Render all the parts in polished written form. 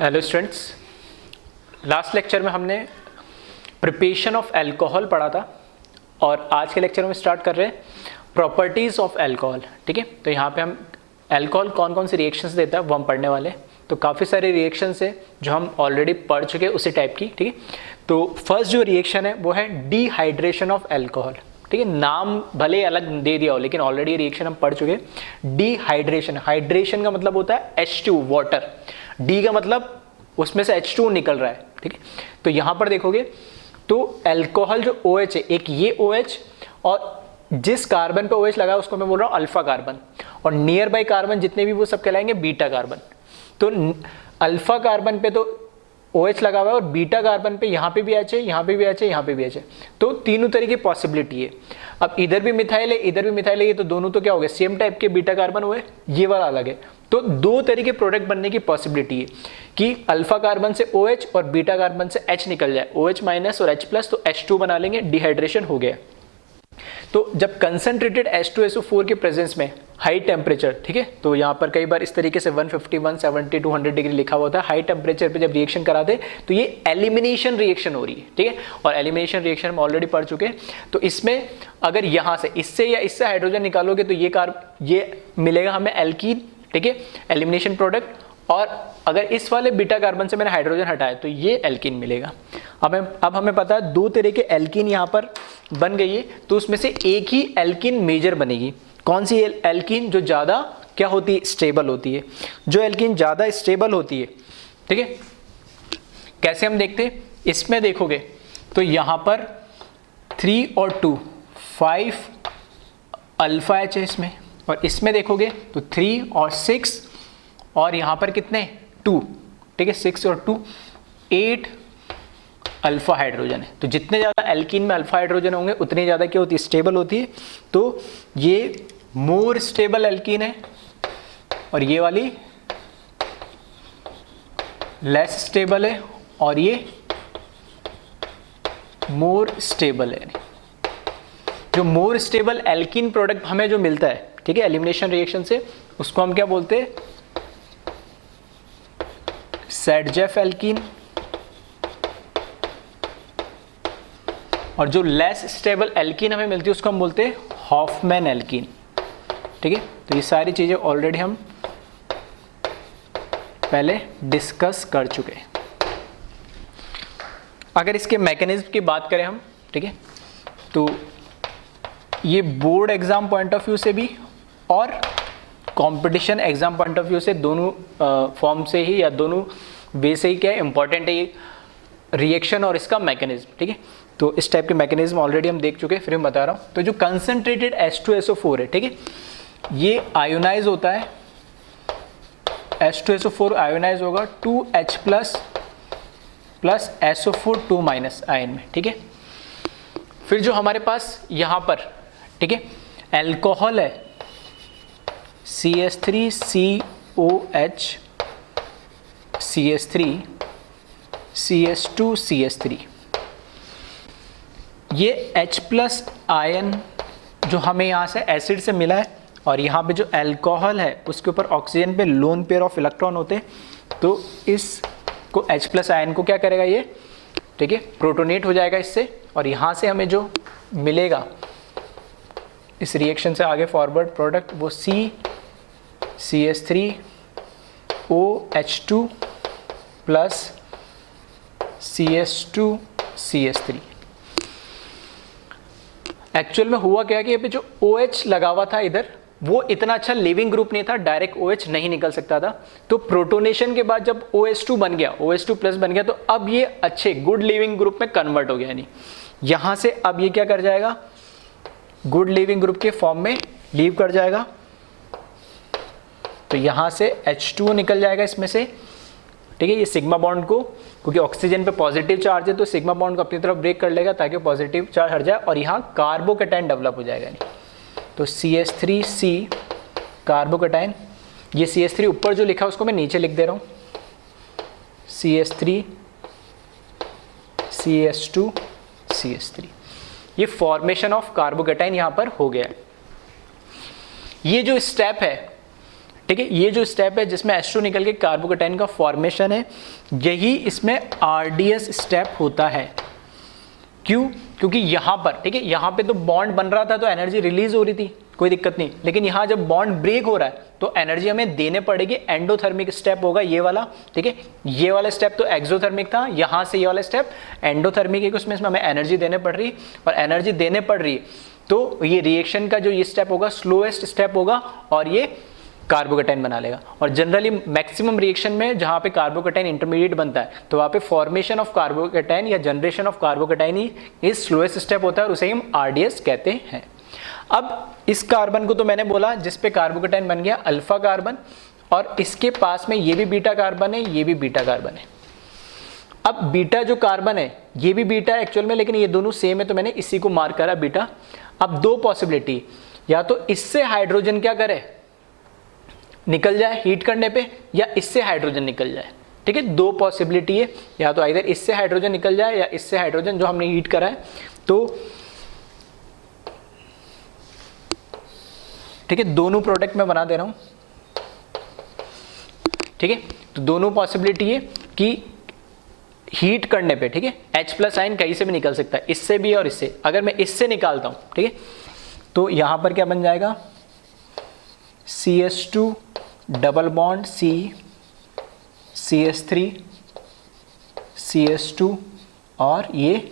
Hello students, last lecture में हमने preparation of alcohol पढ़ा था और आज के लेक्चर में स्टार्ट कर रहे हैं प्रॉपर्टीज़ ऑफ अल्कोहल। ठीक है, तो यहाँ पे हम अल्कोहल कौन कौन से रिएक्शंस देता है वो हम पढ़ने वाले हैं। तो काफ़ी सारे रिएक्शंस है जो हम ऑलरेडी पढ़ चुके हैं उसी टाइप की। ठीक है, तो फर्स्ट जो रिएक्शन है वो है डिहाइड्रेशन ऑफ अल्कोहल। ठीक है, नाम भले अलग दे दिया हो लेकिन ऑलरेडी रिएक्शन हम पढ़ चुके हैं। डिहाइड्रेशन, हाइड्रेशन का मतलब होता है H2 वाटर, डी का मतलब उसमें से H2 निकल रहा है। ठीक है, तो यहां पर देखोगे तो अल्कोहल जो OH है, एक ये OH और जिस कार्बन पे OH लगा है उसको मैं बोल रहा हूं अल्फा कार्बन, और नियर बाई कार्बन जितने भी वो सब कहलाएंगे बीटा कार्बन। तो अल्फा कार्बन पे तो OH लगा हुआ है और बीटा कार्बन पे यहाँ पे भी H है, यहाँ पे भी H है, यहाँ पे भी H है। तो तीनों तरह की पॉसिबिलिटी है। अब इधर भी मिथाइल है, इधर भी मिथाइल है, ये तो दोनों तो क्या हो गए, सेम टाइप के बीटा कार्बन हुए, ये वाला अलग है। तो दो तरह के प्रोडक्ट बनने की पॉसिबिलिटी है कि अल्फा कार्बन से OH और बीटा कार्बन से H निकल जाए, OH माइनस और H प्लस, तो H2 बना लेंगे, डिहाइड्रेशन हो गया। तो जब कंसंट्रेटेड H2SO4 के प्रेजेंस में हाई टेम्परेचर, ठीक है, तो यहाँ पर कई बार इस तरीके से 150, 170, 200 डिग्री लिखा हुआ होता है। हाई टेम्परेचर पे जब रिएक्शन कराते तो ये एलिमिनेशन रिएक्शन हो रही है। ठीक है, और एलिमिनेशन रिएक्शन हम ऑलरेडी पढ़ चुके हैं। तो इसमें अगर यहाँ से इससे या इससे हाइड्रोजन निकालोगे तो ये मिलेगा हमें एल्कीन। ठीक है, एलिमिनेशन प्रोडक्ट। और अगर इस वाले बीटा कार्बन से मैंने हाइड्रोजन हटाया तो ये एल्कीन मिलेगा। अब हमें पता है दो तरह के एल्कीन यहाँ पर बन गई है, तो उसमें से एक ही एल्कीन मेजर बनेगी। कौन सी एल्कीन? जो ज़्यादा क्या होती है, स्टेबल होती है। जो एल्कीन ज़्यादा स्टेबल होती है, ठीक है, कैसे हम देखते हैं, इसमें देखोगे तो यहाँ पर 3 और 2 5 अल्फा H है इसमें, और इसमें देखोगे तो 3 और 6 और यहाँ पर कितने 2, ठीक है, 6 और 2 8 अल्फा हाइड्रोजन है। तो जितने ज़्यादा एल्कीन में अल्फा हाइड्रोजन होंगे उतनी ज़्यादा क्या होती है, स्टेबल होती है। तो ये मोर स्टेबल एल्कीन है और ये वाली लेस स्टेबल है और ये मोर स्टेबल है। जो मोर स्टेबल एल्कीन प्रोडक्ट हमें जो मिलता है, ठीक है, एलिमिनेशन रिएक्शन से, उसको हम क्या बोलते हैं, सैडजेफ एल्कीन। और जो लेस स्टेबल एल्कीन हमें मिलती है उसको हम बोलते हैं हॉफमैन एल्कीन। ठीक है, तो ये सारी चीजें ऑलरेडी हम पहले डिस्कस कर चुके हैं। अगर इसके मैकेनिज्म की बात करें हम, ठीक है, तो ये board exam point of view से भी और competition exam point of view से, दोनों फॉर्म से ही या दोनों वे से ही क्या इंपॉर्टेंट है ये रिएक्शन और इसका मैकेनिज्म। ठीक है, तो इस टाइप के मैकेनिज्म ऑलरेडी हम देख चुके हैं, फिर मैं बता रहा हूँ। तो जो कंसंट्रेटेड H2SO4 है, ठीक है, ये आयोनाइज होता है, H2SO4 आयोनाइज होगा 2H plus SO4 2 minus ion में। ठीक है, फिर जो हमारे पास यहाँ पर, ठीक है, अल्कोहल है CH3COH CH3 CH2 CH3, ये H प्लस आयन जो हमें यहाँ से एसिड से मिला है, और यहाँ पे जो अल्कोहल है उसके ऊपर ऑक्सीजन पे लोन पेयर ऑफ इलेक्ट्रॉन होते हैं, तो इसको H प्लस आयन को क्या करेगा ये, ठीक है, प्रोटोनेट हो जाएगा इससे, और यहाँ से हमें जो मिलेगा इस रिएक्शन से आगे फॉरवर्ड प्रोडक्ट वो CH3OH2 plus CH2 CH3। Actual में हुआ क्या कि ये पे जो OH लगा हुआ था इधर, वो इतना अच्छा लिविंग ग्रुप नहीं था, डायरेक्ट OH नहीं निकल सकता था। तो प्रोटोनेशन के बाद जब OH2 बन गया, OH2 प्लस बन गया, तो अब ये अच्छे गुड लिविंग ग्रुप में कन्वर्ट हो गया। यानी यहाँ से अब ये क्या कर जाएगा, गुड लिविंग ग्रुप के फॉर्म में लीव कर जाएगा। तो यहाँ से H2 निकल जाएगा इसमें से, ठीक है, ये सिग्मा बॉन्ड को, क्योंकि ऑक्सीजन पे पॉजिटिव चार्ज है तो सिग्मा बॉन्ड को अपनी तरफ ब्रेक कर लेगा ताकि पॉजिटिव चार्ज हट जाए, और यहाँ कार्बोकैटायन डेवलप हो जाएगा। तो CH3C कार्बोकैटायन, ये CH3 ऊपर जो लिखा है उसको मैं नीचे लिख दे रहा हूँ, CH3 CH2 CH3, ये फॉर्मेशन ऑफ कार्बोकैटायन यहाँ पर हो गया है। ये जो स्टेप है, ठीक है। ये जो स्टेप है जिसमें H2 निकल के कार्बोकेटाइन का फॉर्मेशन है, यही इसमें RDS स्टेप होता है। क्यों? क्योंकि यहाँ पर, ठीक है, यहाँ पे तो बॉन्ड बन रहा था तो एनर्जी रिलीज हो रही थी, कोई दिक्कत नहीं, लेकिन यहाँ जब बॉन्ड ब्रेक हो रहा है तो एनर्जी हमें देने पड़ेगी। एंडोथर्मिक स्टेप होगा ये वाला, ठीक है। ये वाला स्टेप तो एक्सोथर्मिक था, यहाँ से ये वाला स्टेप एंडोथर्मिक है, उसमें हमें एनर्जी देने पड़ रही, और एनर्जी देने पड़ रही तो ये रिएक्शन का जो ये स्टेप होगा स्लोएस्ट स्टेप होगा और ये कार्बोकेटाइन बना लेगा। और जनरली मैक्सिमम रिएक्शन में जहाँ पे कार्बोकेटाइन इंटरमीडिएट बनता है तो वहाँ पे फॉर्मेशन ऑफ कार्बोकेटाइन या जनरेशन ऑफ कार्बोकेटाइन ही इस स्लोएस्ट स्टेप होता है और उसे हम RDS कहते हैं। अब इस कार्बन को तो मैंने बोला जिस पे कार्बोकेटाइन बन गया अल्फा कार्बन, और इसके पास में ये भी बीटा कार्बन है, ये भी बीटा कार्बन है। अब बीटा जो कार्बन है ये भी बीटा है एक्चुअल में, लेकिन ये दोनों सेम है तो मैंने इसी को मार्क करा बीटा। अब दो पॉसिबिलिटी, या तो इससे हाइड्रोजन क्या करे, निकल जाए हीट करने पे, या इससे हाइड्रोजन निकल जाए, ठीक है। दो पॉसिबिलिटी है, या तो इधर इससे हाइड्रोजन निकल जाए या इससे हाइड्रोजन जो हमने हीट करा है, तो ठीक है, दोनों प्रोडक्ट मैं बना दे रहा हूं, ठीक है। तो दोनों पॉसिबिलिटी है कि हीट करने पे, ठीक है, H+ आयन कहीं से भी निकल सकता है, इससे भी और इससे। अगर मैं इससे निकालता हूं, ठीक है, तो यहां पर क्या बन जाएगा, CH2 double bond C, CH3, CH2 और ये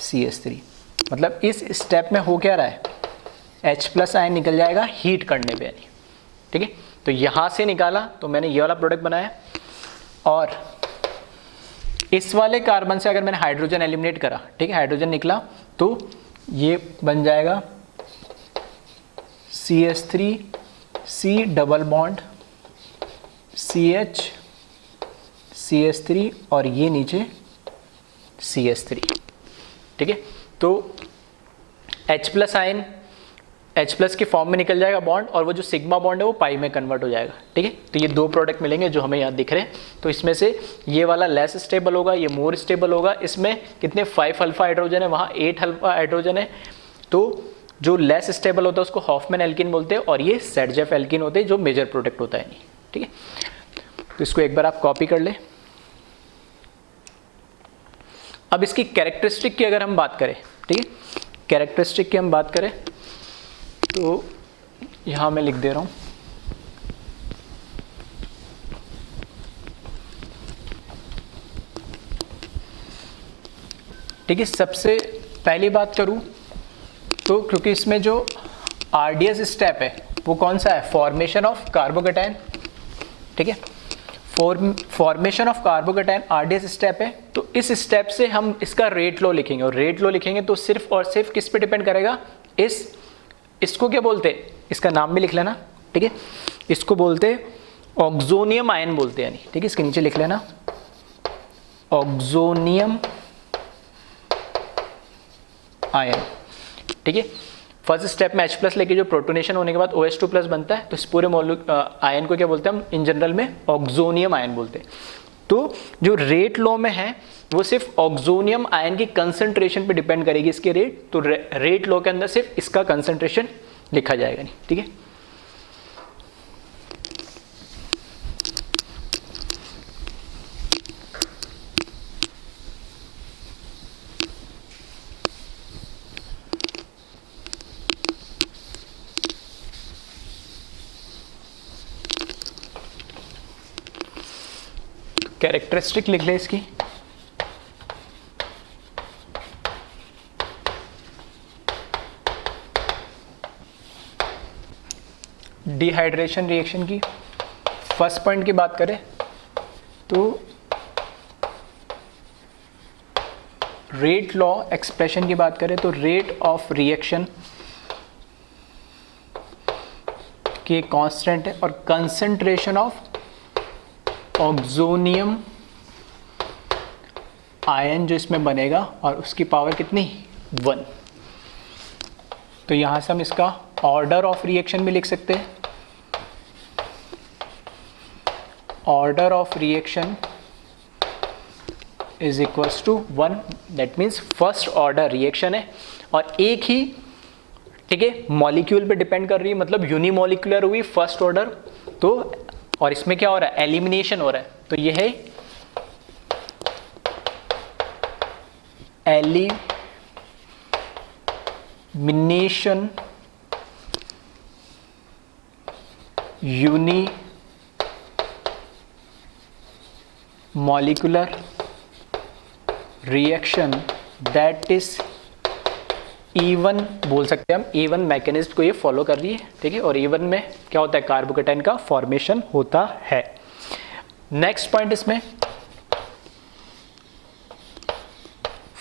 CH3। मतलब इस स्टेप में हो क्या रहा है, H+ आयन निकल जाएगा हीट करने पे, यानी, ठीक है। तो यहां से निकाला तो मैंने ये वाला प्रोडक्ट बनाया, और इस वाले कार्बन से अगर मैंने हाइड्रोजन एलिमिनेट करा, ठीक है, हाइड्रोजन निकला तो ये बन जाएगा CH3 C double bond CH CH3 और ये नीचे CH3, ठीक है। तो H+ आयन H+ के फॉर्म में निकल जाएगा बॉन्ड, और वो जो सिग्मा बॉन्ड है वो पाई में कन्वर्ट हो जाएगा, ठीक है। तो ये दो प्रोडक्ट मिलेंगे जो हमें यहाँ दिख रहे हैं। तो इसमें से ये वाला लेस स्टेबल होगा, ये मोर स्टेबल होगा। इसमें कितने 5 अल्फा हाइड्रोजन है, वहाँ 8 अल्फा हाइड्रोजन है। तो जो लेस स्टेबल होता है उसको हॉफमैन एल्किन बोलते हैं, और ये सेडजेफ एल्किन होते हैं जो मेजर प्रोडक्ट होता है, नहीं, ठीक है। तो इसको एक बार आप कॉपी कर ले। अब इसकी कैरेक्टरिस्टिक की अगर हम बात करें, ठीक है, कैरेक्टरिस्टिक की हम बात करें तो यहां मैं लिख दे रहा हूं, ठीक है। सबसे पहली बात करूं तो क्योंकि इसमें जो RDS स्टेप है वो कौन सा है, फॉर्मेशन ऑफ कार्बोकेटाइन, ठीक है। Formation of carbocation RDS step है, तो इस स्टेप से हम इसका रेट लॉ लिखेंगे, और रेट लॉ लिखेंगे तो सिर्फ और सिर्फ किस पे डिपेंड करेगा, इसको क्या बोलते हैं, इसका नाम भी लिख लेना, ठीक है। इसको बोलते हैं ऑक्सोनियम आयन बोलते हैं, यानी, ठीक है, इसके नीचे लिख लेना ऑक्सोनियम आयन, ठीक है। फर्स्ट स्टेप में H+ लेके जो प्रोटोनेशन होने के बाद OH2+ बनता है, तो इस पूरे आयन को क्या बोलते हैं हम इन जनरल में, ऑक्सोनियम आयन बोलते हैं। तो जो रेट लॉ में है वो सिर्फ ऑक्सोनियम आयन की कंसंट्रेशन पे डिपेंड करेगी इसके रेट, तो रेट लॉ के अंदर सिर्फ इसका कंसंट्रेशन लिखा जाएगा, नहीं, ठीक है। कैरेक्टरिस्टिक लिख ले इसकी, डिहाइड्रेशन रिएक्शन की फर्स्ट पॉइंट की बात करें तो रेट लॉ एक्सप्रेशन की बात करें तो रेट ऑफ रिएक्शन के कांस्टेंट है, और कंसंट्रेशन ऑफ ऑक्सोनियम आयन जो इसमें बनेगा और उसकी पावर कितनी 1। तो यहां से हम इसका ऑर्डर ऑफ रिएक्शन भी लिख सकते हैं, order of reaction is equals to 1, that means first order reaction है और एक ही, ठीक है, मॉलिक्यूल पे डिपेंड कर रही है, मतलब यूनिमोलिकुलर हुई फर्स्ट ऑर्डर, तो और इसमें क्या हो रहा है, एलिमिनेशन हो रहा है, तो ये है elimination unimolecular reaction that is E1 बोल सकते हैं हम, E1 मैकेनिज्म को ये फॉलो कर रही है, ठीक है। और E1 में क्या होता है, कार्बोकेटाइन का फॉर्मेशन होता है। नेक्स्ट पॉइंट इसमें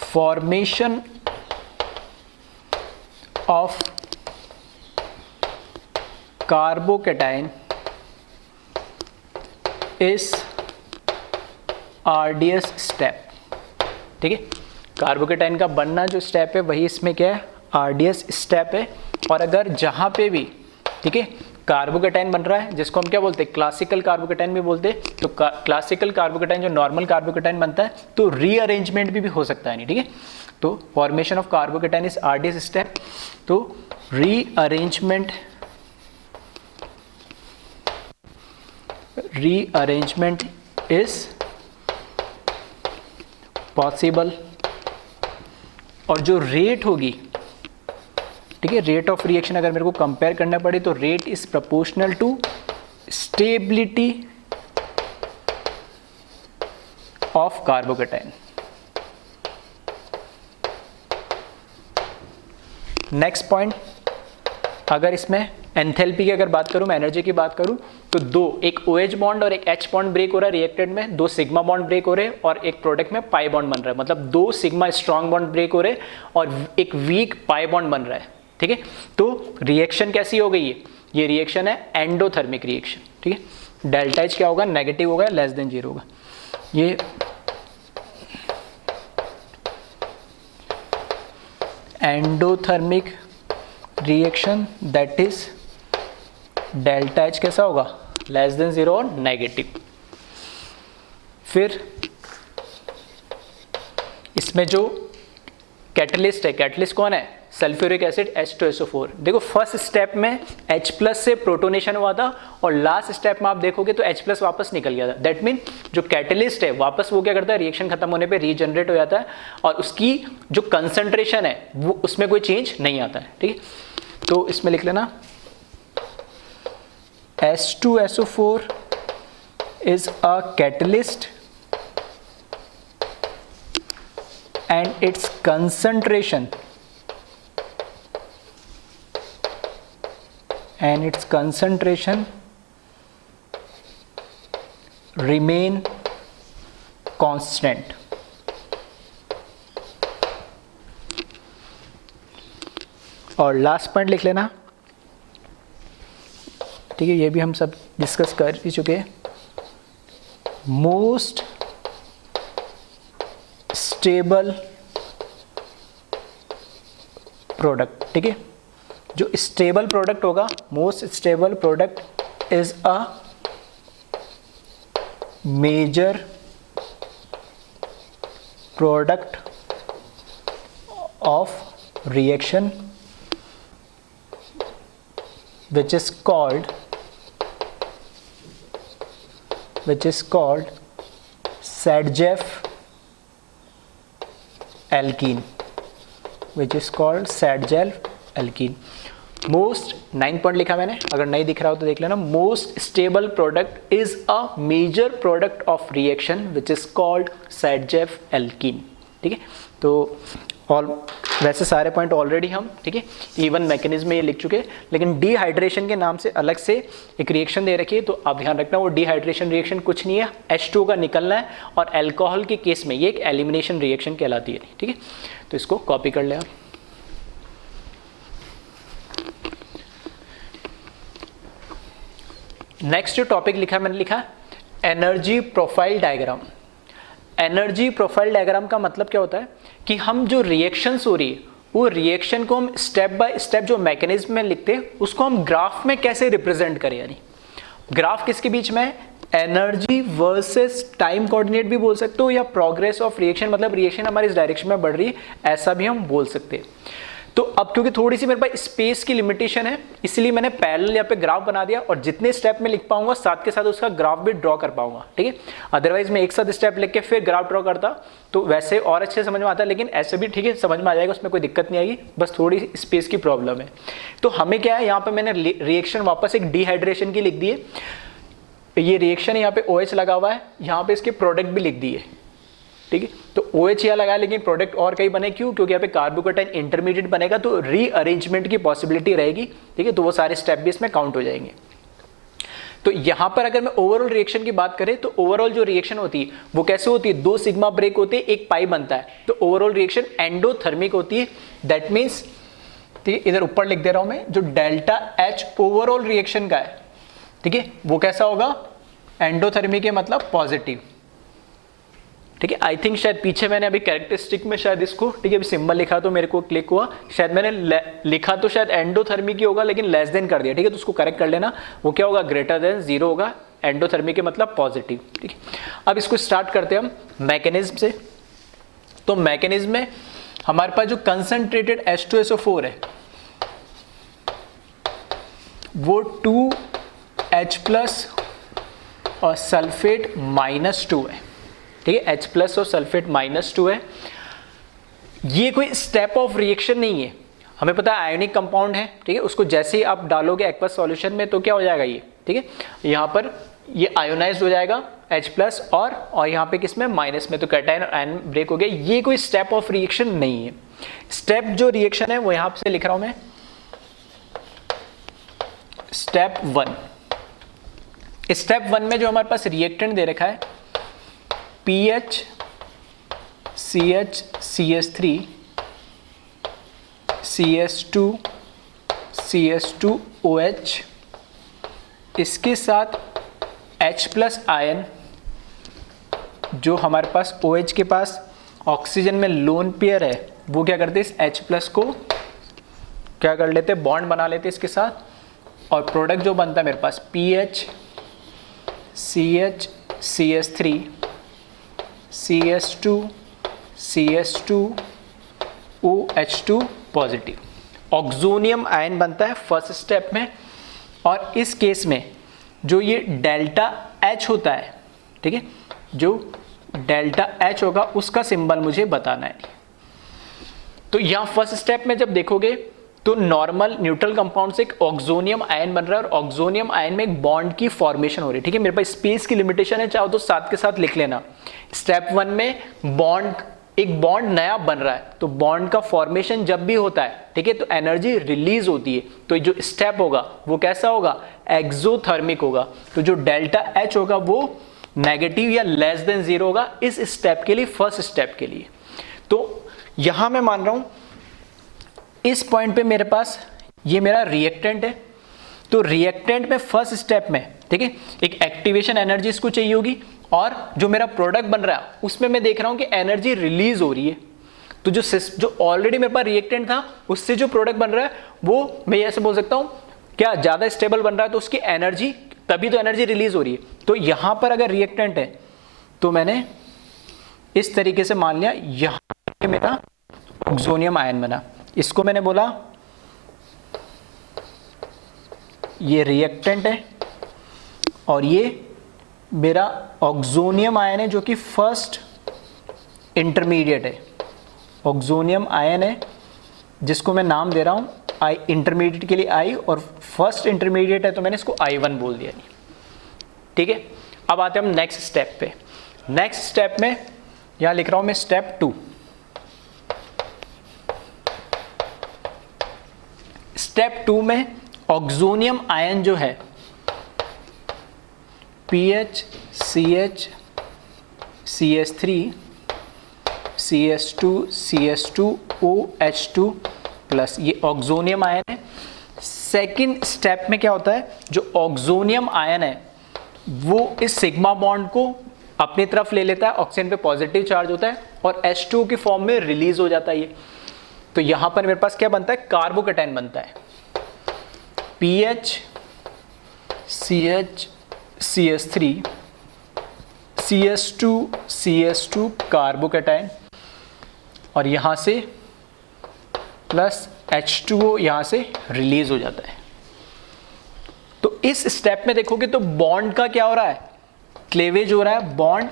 formation of carbocation is RDS step, ठीक है। कार्बोकेटाइन का बनना जो स्टेप है वही इसमें क्या है, आरडीएस स्टेप है। और अगर जहां पे भी, ठीक है, कार्बोकेटाइन बन रहा है, जिसको हम क्या बोलते हैं, क्लासिकल कार्बोकेटाइन भी बोलते हैं, तो क्लासिकल कार्बोकेटाइन जो नॉर्मल कार्बोकेटाइन बनता है, तो रीअरेंजमेंट भी हो सकता है नहीं, ठीक है। तो formation of carbocation is RDS step, तो रीअरेंजमेंट इज पॉसिबल। और जो रेट होगी, ठीक है, रेट ऑफ रिएक्शन अगर मेरे को कंपेयर करना पड़े तो rate is proportional to stability of carbocation. Next point, अगर इसमें एंथैल्पी की अगर बात करूं, मैं एनर्जी की बात करूं, तो दो, एक OH बॉन्ड और एक H बॉन्ड ब्रेक हो रहा है रिएक्टेड में, दो सिग्मा बॉन्ड ब्रेक हो रहे हैं और एक प्रोडक्ट में पाई बॉन्ड बन रहा है, मतलब दो सिग्मा स्ट्रॉन्ग बॉन्ड ब्रेक हो रहे हैं और एक वीक पाई बॉन्ड बन रहा है, ठीक है। तो रिएक्शन कैसी हो गई है, ये रिएक्शन है एंडोथर्मिक रिएक्शन, ठीक है। डेल्टा H क्या होगा, नेगेटिव होगा, लेस देन 0 होगा। ये endothermic reaction that is delta H कैसा होगा, लेस देन 0 और नेगेटिव। फिर इसमें जो कैटलिस्ट है, कैटलिस्ट कौन है, सल्फ्यूरिक एसिड H2SO4। देखो फर्स्ट स्टेप में H+ से प्रोटोनेशन हुआ था और लास्ट स्टेप में आप देखोगे तो H+ वापस निकल गया था। दैट मीन जो कैटलिस्ट है वापस वो क्या करता है, रिएक्शन खत्म होने पे रीजनरेट हो जाता है और उसकी जो कंसंट्रेशन है वो उसमें कोई चेंज नहीं आता है, ठीक है। तो इसमें लिख लेना H2SO4 is a catalyst and its concentration remain constant। और लास्ट पॉइंट लिख लेना, ठीक है, ये भी हम सब डिस्कस कर ही चुके हैं। मोस्ट स्टेबल प्रोडक्ट, ठीक है, जो स्टेबल प्रोडक्ट होगा, most stable product is a major product of reaction which is called Sadjeff alkene, most 9 point लिखा मैंने, अगर नहीं दिख रहा हो तो देख लेना। Most stable product is a major product of reaction which is called Saytzeff alkene, ठीक है। तो और वैसे सारे पॉइंट ऑलरेडी हम, ठीक है, E1 मैकेनिज्म में ये लिख चुके हैं, लेकिन डिहाइड्रेशन के नाम से अलग से एक रिएक्शन दे रखी है, तो आप ध्यान रखना वो डिहाइड्रेशन रिएक्शन कुछ नहीं है, H2 का निकलना है और अल्कोहल के केस में ये एक एलिमिनेशन रिएक्शन कहलाती है, ठीक है। तो इसको कॉपी कर ले आप। नेक्स्ट जो टॉपिक लिखा मैंने लिखा energy profile diagram. Energy profile diagram का मतलब क्या होता है कि हम जो रिएक्शंस हो रही है वो रिएक्शन को हम स्टेप बाय स्टेप जो मैकेनिज्म में लिखते हैं उसको हम ग्राफ में कैसे रिप्रेजेंट करें। यानी ग्राफ किसके बीच में, एनर्जी वर्सेस टाइम कोऑर्डिनेट भी बोल सकते हो, या प्रोग्रेस ऑफ रिएक्शन, मतलब रिएक्शन हमारी इस डायरेक्शन में बढ़ रही है ऐसा भी हम बोल सकते हैं। तो अब क्योंकि थोड़ी सी मेरे पास स्पेस की लिमिटेशन है, इसलिए मैंने पैरेलल यहाँ पे ग्राफ बना दिया, और जितने स्टेप में लिख पाऊंगा साथ के साथ उसका ग्राफ भी ड्रॉ कर पाऊंगा, ठीक है। अदरवाइज मैं एक साथ स्टेप लिख के फिर ग्राफ ड्रॉ करता तो वैसे और अच्छे समझ में आता, लेकिन ऐसे भी ठीक है समझ में आ जाएगा, उसमें कोई दिक्कत नहीं आएगी, बस थोड़ी स्पेस की प्रॉब्लम है। तो हमें क्या है, यहाँ पे मैंने रिएक्शन वापस एक डिहाइड्रेशन की लिख दी है, ये रिएक्शन यहाँ पे OH लगा हुआ है, यहाँ पे इसके प्रोडक्ट भी लिख दिए, ठीक है। तो OH यहाँ लगा, लेकिन प्रोडक्ट और कहीं बने, क्यों? क्योंकि यहाँ पे कार्बोकेटाइन इंटरमीडिएट बनेगा तो रीअरेंजमेंट की पॉसिबिलिटी रहेगी, ठीक है, तो वो सारे स्टेप भी इसमें काउंट हो जाएंगे। तो यहाँ पर अगर मैं ओवरऑल रिएक्शन की बात करें तो ओवरऑल जो रिएक्शन होती है वो कैसे होती है, 2 सिग्मा ब्रेक होते हैं, एक पाई बनता है, तो ओवरऑल रिएक्शन एंडोथर्मिक होती है। दैट मीन्स, ठीक है, इधर ऊपर लिख दे रहा हूं मैं, जो डेल्टा H ओवरऑल रिएक्शन का है, ठीक है, वो कैसा होगा, एंडोथर्मिक है, मतलब पॉजिटिव, ठीक है। आई थिंक शायद पीछे मैंने अभी कैरेक्टरिस्टिक में शायद इसको, ठीक है, अभी सिंबल लिखा तो मेरे को क्लिक हुआ, शायद मैंने लिखा तो शायद एंडोथर्मिक ही होगा, लेकिन लेस देन कर दिया, ठीक है, तो उसको करेक्ट कर लेना, वो क्या होगा, ग्रेटर देन 0 होगा, एंडोथर्मिक के मतलब पॉजिटिव, ठीक है। अब इसको स्टार्ट करते हैं हम मैकेनिज्म से। तो मैकेनिज्म में हमारे पास जो कंसंट्रेटेड H2SO4 है वो 2H+ और सल्फेट -2 है, ठीक है, H+ और सल्फेट -2 है। ये कोई स्टेप ऑफ रिएक्शन नहीं है, हमें पता है आयोनिक कंपाउंड है, ठीक है, उसको जैसे ही आप डालोगे एक्वस सॉल्यूशन में तो क्या हो जाएगा ये, ठीक है, यहाँ पर ये आयोनाइज्ड हो जाएगा H+ और यहाँ पे किसमें, माइनस में, तो कैटायन और आयन ब्रेक हो गया। ये कोई स्टेप ऑफ रिएक्शन नहीं है। स्टेप जो रिएक्शन है वो यहाँ से लिख रहा हूं मैं, स्टेप 1। स्टेप 1 में जो हमारे पास रिएक्टेंट दे रखा है PH CH CS3 CS2 CS2 OH, इसके साथ H+ आयन, जो हमारे पास OH के पास ऑक्सीजन में लोन पेयर है, वो क्या करते हैं, इस H+ को क्या कर लेते हैं, बॉन्ड बना लेते हैं इसके साथ, और प्रोडक्ट जो बनता है मेरे पास PH CH CS3 CS2 CS2 OH2 positive, oxonium ion बनता है फर्स्ट स्टेप में। और इस केस में जो ये डेल्टा H होता है, ठीक है, जो डेल्टा H होगा उसका सिंबल मुझे बताना है। तो यहाँ फर्स्ट स्टेप में जब देखोगे तो नॉर्मल न्यूट्रल कंपाउंड से एक ऑक्सोनियम आयन बन रहा है, और ऑक्सोनियम आयन में एक बॉन्ड की फॉर्मेशन हो रही है, ठीक है। मेरे पास स्पेस की लिमिटेशन है, चाहो तो साथ के साथ लिख लेना। स्टेप 1 में बॉन्ड, एक बॉन्ड नया बन रहा है, तो बॉन्ड का फॉर्मेशन जब भी होता है, ठीक है, तो एनर्जी रिलीज होती है, तो जो स्टेप होगा वो कैसा होगा, एक्सोथर्मिक होगा। तो जो डेल्टा H होगा वो नेगेटिव या लेस देन 0 होगा इस स्टेप के लिए, फर्स्ट स्टेप के लिए। तो यहां मैं मान रहा हूं इस पॉइंट पे मेरे पास ये मेरा रिएक्टेंट है, तो रिएक्टेंट में फर्स्ट स्टेप में, ठीक है, एक एक्टिवेशन एनर्जी इसको चाहिए होगी, और जो मेरा प्रोडक्ट बन रहा है उसमें मैं देख रहा हूं कि एनर्जी रिलीज हो रही है। तो जो ऑलरेडी मेरे पास रिएक्टेंट था उससे जो प्रोडक्ट बन रहा है वो मैं ऐसे बोल सकता हूं, क्या ज्यादा स्टेबल बन रहा है, तो उसकी एनर्जी, तभी तो एनर्जी रिलीज हो रही है। तो यहां पर अगर रिएक्टेंट है तो मैंने इस तरीके से मान लिया, यहां मेरा ऑक्सोनियम आयन बना, इसको मैंने बोला ये रिएक्टेंट है, और ये मेरा ऑक्सोनियम आयन है जो कि फर्स्ट इंटरमीडिएट है। ऑक्सोनियम आयन है जिसको मैं नाम दे रहा हूं आई, इंटरमीडिएट के लिए I, और फर्स्ट इंटरमीडिएट है तो मैंने इसको I1 बोल दिया, ठीक है। अब आते हैं हम नेक्स्ट स्टेप पे। नेक्स्ट स्टेप में यहां लिख रहा हूं मैं स्टेप 2। स्टेप 2 में ऑक्सोनियम आयन जो है PH CH CS3 CS2 CS2 OH2 plus, ये ऑक्सोनियम आयन है। सेकंड स्टेप में क्या होता है, जो ऑक्सोनियम आयन है वो इस सिग्मा बॉन्ड को अपनी तरफ ले लेता है, ऑक्सीजन पे पॉजिटिव चार्ज होता है और H2 की फॉर्म में रिलीज हो जाता है ये। तो यहां पर मेरे पास क्या बनता है, कार्बोकेटाइन बनता है, PH CH CS3 CS2 CS2 carbocation, और यहां से प्लस H2O यहाँ से रिलीज हो जाता है। तो इस स्टेप में देखोगे तो बॉन्ड का क्या हो रहा है, क्लेवेज हो रहा है, बॉन्ड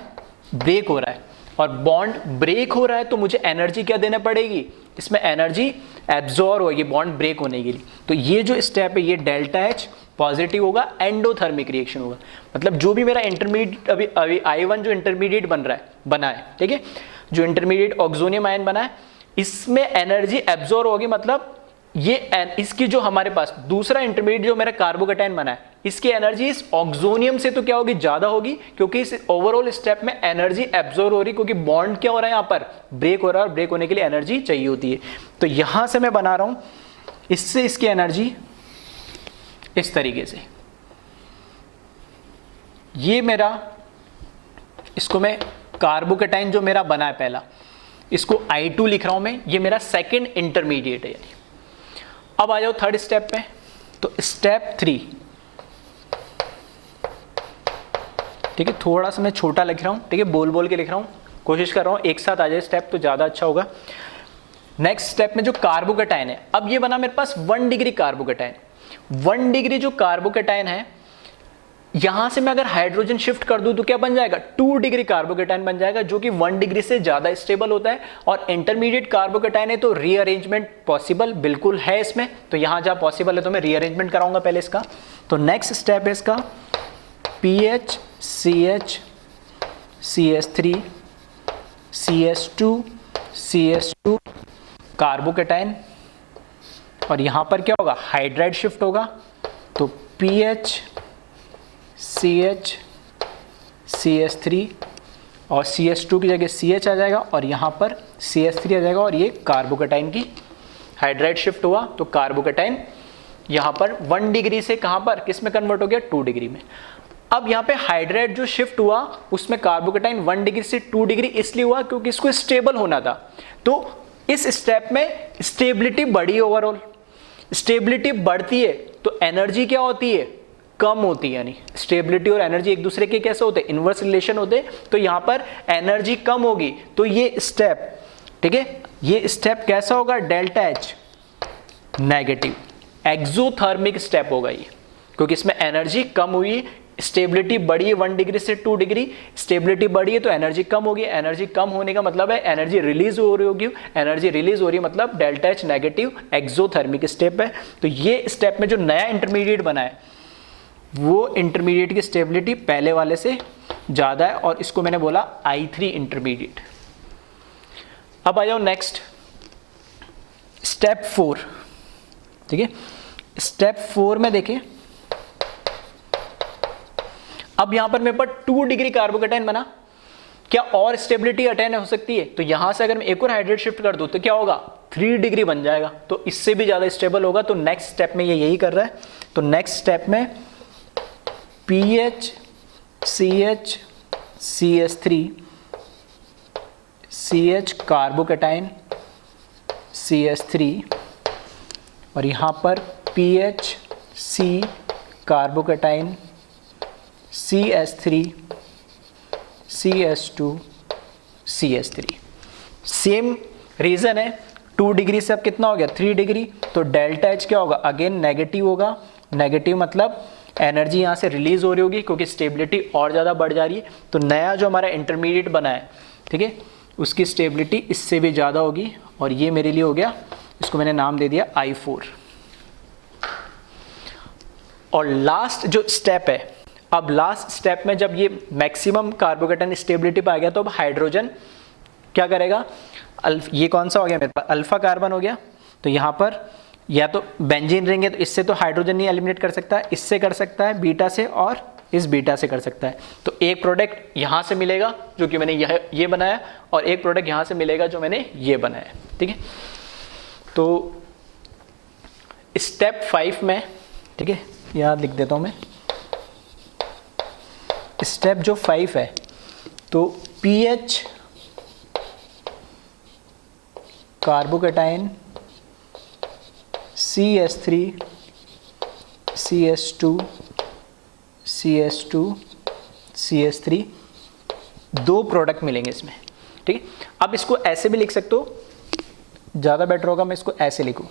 ब्रेक हो रहा है, और बॉन्ड ब्रेक हो रहा है तो मुझे एनर्जी क्या देना पड़ेगी, इसमें एनर्जी एब्जॉर्ब होगी बॉन्ड ब्रेक होने के लिए। तो ये जो स्टेप है ये डेल्टा H पॉजिटिव होगा, एंडोथर्मिक रिएक्शन होगा। मतलब जो भी मेरा इंटरमीडिएट अभी I1 जो इंटरमीडिएट बना है, ठीक है, जो इंटरमीडिएट ऑक्सोनियम आयन बना है, इसमें एनर्जी एब्जॉर्ब होगी। मतलब ये इसकी जो हमारे पास दूसरा इंटरमीडिएट जो मेरा कार्बोकेटाइन बना है, इसकी एनर्जी इस ऑक्सोनियम से तो क्या होगी, ज्यादा होगी, क्योंकि इस ओवरऑल स्टेप में एनर्जी एब्जॉर्ब हो रही, क्योंकि बॉन्ड क्या हो रहा है यहाँ पर, ब्रेक हो रहा है, और ब्रेक होने के लिए एनर्जी चाहिए होती है। तो यहां से मैं बना रहा हूं, इससे इसकी एनर्जी इस तरीके से, ये मेरा, इसको मैं कार्बोकेटाइन जो मेरा बना है पहला, इसको I2 लिख रहा हूं मैं, ये मेरा सेकेंड इंटरमीडिएट है। यानी अब आ जाओ थर्ड स्टेप पे। तो स्टेप 3, ठीक है, थोड़ा सा मैं छोटा लिख रहा हूं, ठीक है, बोल बोल के लिख रहा हूं, कोशिश कर रहा हूं एक साथ आ जाए स्टेप तो ज्यादा अच्छा होगा। नेक्स्ट स्टेप में जो कार्बोकेटाइन है, अब ये बना मेरे पास 1 डिग्री कार्बोकेटाइन। 1 डिग्री जो कार्बोकेटाइन है, यहां से मैं अगर हाइड्रोजन शिफ्ट कर दूं तो क्या बन जाएगा, 2 डिग्री कार्बोकेटाइन बन जाएगा, जो कि 1 डिग्री से ज्यादा स्टेबल होता है। और इंटरमीडिएट कार्बोकेटाइन है तो रीअरेंजमेंट पॉसिबल बिल्कुल है इसमें। तो यहां जहां पॉसिबल है तो मैं रीअरेंजमेंट कराऊंगा पहले इसका। तो नेक्स्ट स्टेप है इसका PH CH CH3 CH2 CH2 carbocation, और यहां पर क्या होगा, हाइड्राइड शिफ्ट होगा। तो PH CH CH3 और CH2 की जगह CH आ जाएगा, और यहाँ पर CH3 आ जाएगा, और ये कार्बोकेटाइन की हाइड्राइड शिफ्ट हुआ। तो कार्बोकेटाइन यहाँ पर 1 डिग्री से कहाँ पर, किस में कन्वर्ट हो गया, 2 डिग्री में। अब यहाँ पे हाइड्राइड जो शिफ्ट हुआ उसमें कार्बोकेटाइन 1 डिग्री से 2 डिग्री इसलिए हुआ क्योंकि इसको स्टेबल होना था। तो इस स्टेप में स्टेबिलिटी बढ़ी, ओवरऑल स्टेबिलिटी बढ़ती है तो एनर्जी क्या होती है, कम होती है। यानी स्टेबिलिटी और एनर्जी एक दूसरे के कैसे होते हैं, इनवर्स रिलेशन होते हैं। तो यहां पर एनर्जी कम होगी, तो ये स्टेप, ठीक है, ये स्टेप कैसा होगा, delta H negative exothermic step होगा ये, क्योंकि इसमें एनर्जी कम हुई, स्टेबिलिटी बढ़ी है 1 डिग्री से 2 डिग्री, स्टेबिलिटी बढ़ी है तो एनर्जी कम होगी। एनर्जी कम होने का मतलब है एनर्जी रिलीज हो रही होगी, एनर्जी रिलीज हो रही है मतलब delta H negative exothermic step है। तो ये स्टेप में जो नया इंटरमीडिएट बना है वो इंटरमीडिएट की स्टेबिलिटी पहले वाले से ज़्यादा है, और इसको मैंने बोला I3 इंटरमीडिएट। अब आ जाओ नेक्स्ट स्टेप 4, ठीक है। स्टेप 4 में देखें, अब यहां पर मेरे पास 2 डिग्री कार्बोकेटाइन बना, क्या और स्टेबिलिटी अटेन हो सकती है, तो यहां से अगर मैं एक और हाइड्रेट शिफ्ट कर दूं तो क्या होगा, 3 डिग्री बन जाएगा, तो इससे भी ज़्यादा स्टेबल होगा। तो नेक्स्ट स्टेप में ये यही कर रहा है। तो नेक्स्ट स्टेप में PH CH CH3 CH carbocation CH3, और यहाँ पर PH C carbocation CH3 CH2 CH3। Same reason है, 2 डिग्री से अब कितना हो गया, 3 डिग्री। तो डेल्टा H क्या होगा, अगेन नेगेटिव होगा। नेगेटिव मतलब एनर्जी यहाँ से रिलीज हो रही होगी क्योंकि स्टेबिलिटी और ज़्यादा बढ़ जा रही है। तो नया जो हमारा इंटरमीडिएट बना है, ठीक है, उसकी स्टेबिलिटी इससे भी ज़्यादा होगी, और ये मेरे लिए हो गया, इसको मैंने नाम दे दिया I4। और लास्ट जो स्टेप है, अब लास्ट स्टेप में जब ये मैक्सिमम कार्बोकेटाइन स्टेबिलिटी पे आ गया तो अब हाइड्रोजन क्या करेगा, ये कौन सा हो गया मेरे पास, अल्फा कार्बन हो गया। तो यहाँ पर या तो बेंजीन रहेंगे तो इससे तो हाइड्रोजन नहीं एलिमिनेट कर सकता है, इससे कर सकता है बीटा से, और इस बीटा से कर सकता है। तो एक प्रोडक्ट यहाँ से मिलेगा जो कि मैंने ये बनाया, और एक प्रोडक्ट यहाँ से मिलेगा जो मैंने ये बनाया, ठीक है। तो स्टेप 5 में, ठीक है, यहाँ लिख देता हूँ मैं, स्टेप जो 5 है, तो PH carbocation CH3 CH2 CH2 CH3 2 product मिलेंगे इसमें, ठीक है। अब इसको ऐसे भी लिख सकते हो, ज़्यादा बेटर होगा मैं इसको ऐसे लिखूँ,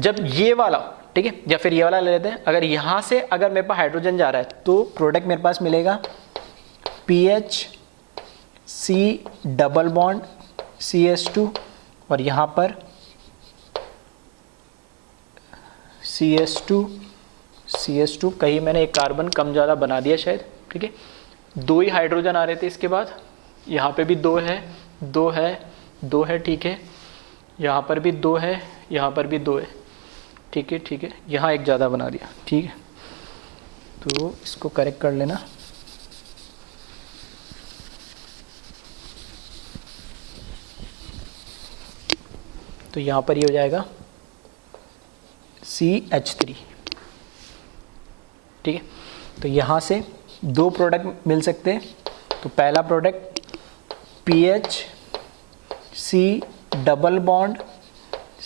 जब ये वाला, ठीक है, या फिर ये वाला ले लेते हैं, अगर यहाँ से अगर मेरे पास हाइड्रोजन जा रहा है तो प्रोडक्ट मेरे पास मिलेगा PH C double bond CS2 और यहाँ पर CS2 कहीं मैंने एक कार्बन कम ज़्यादा बना दिया शायद, ठीक है। 2 ही हाइड्रोजन आ रहे थे इसके बाद, यहाँ पे भी 2 है, 2 है, 2 है, ठीक है, यहाँ पर भी 2 है, यहाँ पर भी 2 है, ठीक है, ठीक है, यहाँ एक ज़्यादा बना दिया, ठीक है। तो इसको करेक्ट कर लेना। तो यहाँ पर ये हो जाएगा CH3, ठीक है। तो यहाँ से 2 प्रोडक्ट मिल सकते हैं। तो पहला product PH C double bond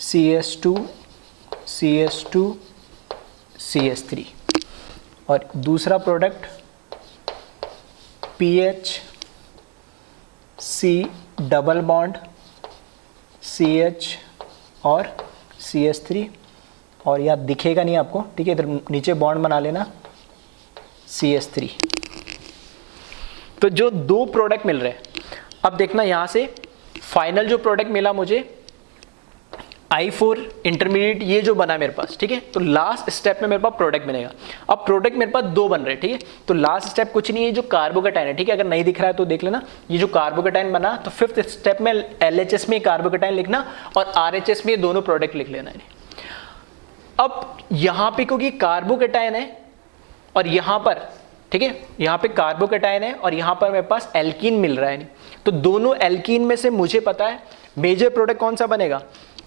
CS2 CS3 और दूसरा product PH C double bond CH और CS3 और यह दिखेगा नहीं आपको, ठीक है, इधर नीचे बॉन्ड बना लेना CS3। तो जो 2 प्रोडक्ट मिल रहे हैं, अब देखना यहाँ से फाइनल जो प्रोडक्ट मिला मुझे I4 इंटरमीडिएट, ये जो बना मेरे पास, ठीक है। तो लास्ट स्टेप में मेरे पास प्रोडक्ट मिलेगा। अब प्रोडक्ट मेरे पास 2 बन रहे हैं, ठीक है। तो लास्ट स्टेप कुछ नहीं है, जो कार्बोकेटाइन है, ठीक है, अगर नहीं दिख रहा है तो देख लेना। ये जो कार्बोकेटाइन बना, तो 5th स्टेप में LHS में कार्बोकेटाइन लिखना और RHS में ये दोनों प्रोडक्ट लिख लेना है। अब यहाँ पे क्योंकि कार्बोकेटाइन है और यहाँ पर, ठीक है, यहाँ पे कार्बोकेटाइन है और यहाँ पर मेरे पास एल्कीन मिल रहा है नहीं, तो दोनों एल्कीन में से मुझे पता है मेजर प्रोडक्ट कौन सा बनेगा।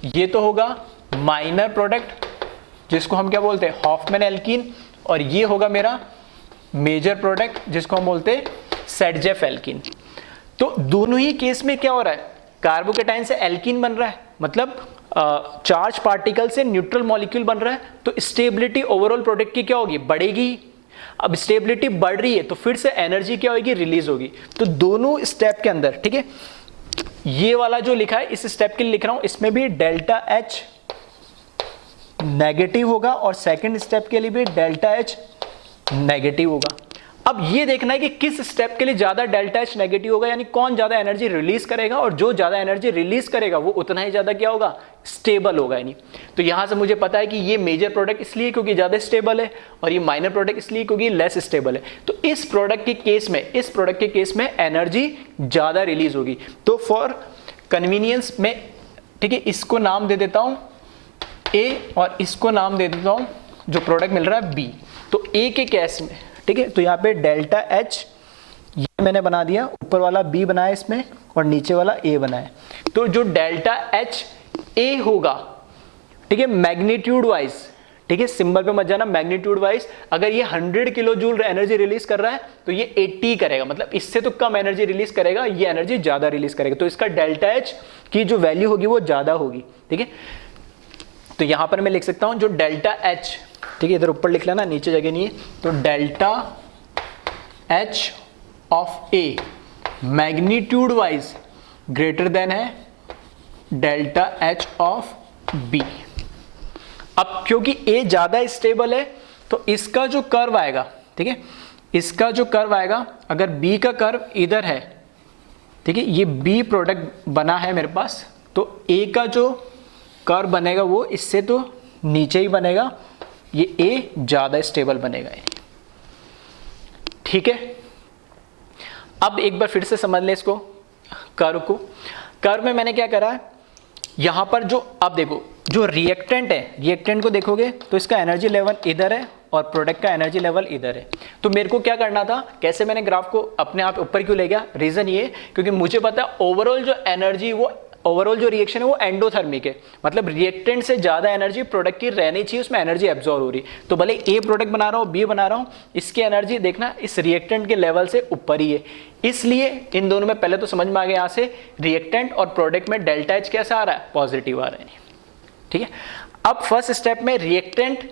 ये तो होगा माइनर प्रोडक्ट जिसको हम क्या बोलते हैं, हॉफमैन एल्कीन, और ये होगा मेरा मेजर प्रोडक्ट जिसको हम बोलते हैं सेडजेफ एल्कीन। तो दोनों ही केस में क्या हो रहा है, कार्बोकेटाइन से एल्कीन बन रहा है, मतलब चार्ज पार्टिकल से न्यूट्रल मॉलिक्यूल बन रहा है, तो स्टेबिलिटी ओवरऑल प्रोडक्ट की क्या होगी, बढ़ेगी। अब स्टेबिलिटी बढ़ रही है तो फिर से एनर्जी क्या होगी, रिलीज होगी। तो दोनों स्टेप के अंदर, ठीक है, ये वाला जो लिखा है इस स्टेप के लिए लिख रहा हूं, इसमें भी डेल्टा H नेगेटिव होगा और सेकंड स्टेप के लिए भी डेल्टा H नेगेटिव होगा। अब ये देखना है कि किस स्टेप के लिए ज्यादा डेल्टा H नेगेटिव होगा, यानी कौन ज्यादा एनर्जी रिलीज करेगा, और जो ज्यादा एनर्जी रिलीज करेगा वो उतना ही ज्यादा क्या होगा, स्टेबल होगा। यानी तो यहां से मुझे पता है कि ये मेजर प्रोडक्ट इसलिए क्योंकि ज्यादा स्टेबल है और ये माइनर प्रोडक्ट इसलिए क्योंकि लेस स्टेबल है। तो इस प्रोडक्ट के केस में एनर्जी ज्यादा रिलीज होगी। तो फॉर कन्वीनियंस में, ठीक है, इसको नाम दे देता हूं A और इसको नाम दे देता हूं जो प्रोडक्ट मिल रहा है B। तो A के केस में, ठीक है, तो यहाँ पे डेल्टा H ये मैंने बना दिया, ऊपर वाला B बनाया इसमें और नीचे वाला A बनाया। तो जो डेल्टा H A होगा, ठीक है, मैग्नीट्यूड वाइज, ठीक है, सिंबल पे मत जाना, मैग्नीट्यूड वाइज अगर ये 100 किलो जूल एनर्जी रिलीज कर रहा है तो ये 80 करेगा, मतलब इससे तो कम एनर्जी रिलीज करेगा, ये एनर्जी ज्यादा रिलीज करेगा। तो इसका डेल्टा H की जो वैल्यू होगी वो ज्यादा होगी, ठीक है। तो यहां पर मैं लिख सकता हूं जो डेल्टा H, ठीक है, इधर ऊपर लिख लेना, नीचे जगह नहीं है, तो delta H of A magnitude wise greater than है डेल्टा H ऑफ B। अब क्योंकि A ज्यादा स्टेबल है तो इसका जो कर्व आएगा, ठीक है, इसका जो कर्व आएगा, अगर B का कर्व इधर है, ठीक है, ये B प्रोडक्ट बना है मेरे पास, तो A का जो कर्व बनेगा वो इससे तो नीचे ही बनेगा, ये A ज्यादा स्टेबल बनेगा, ठीक है। अब एक बार फिर से समझ ले इसको, कर्व को। कर्व में मैंने क्या करा है, यहां पर जो आप देखो जो रिएक्टेंट है, रिएक्टेंट को देखोगे तो इसका एनर्जी लेवल इधर है और प्रोडक्ट का एनर्जी लेवल इधर है। तो मेरे को क्या करना था, कैसे मैंने ग्राफ को अपने आप ऊपर क्यों ले गया, रीजन ये क्योंकि मुझे पता है ओवरऑल जो एनर्जी, वो ओवरऑल जो रिएक्शन है वो एंडोथर्मिक है, मतलब रिएक्टेंट से ज्यादा एनर्जी प्रोडक्ट की रहनी चाहिए, उसमें एनर्जी एब्जॉर्ब हो रही। तो भले ए प्रोडक्ट बना रहा हूं, बी बना रहा हूं, इसकी एनर्जी देखना इस रिएक्टेंट के लेवल से ऊपर ही है, इसलिए इन दोनों में पहले तो समझ में आ गया, यहां से रिएक्टेंट और प्रोडक्ट में डेल्टा एच कैसा आ रहा है, पॉजिटिव आ रहा है, ठीक है। अब फर्स्ट स्टेप में रिएक्टेंट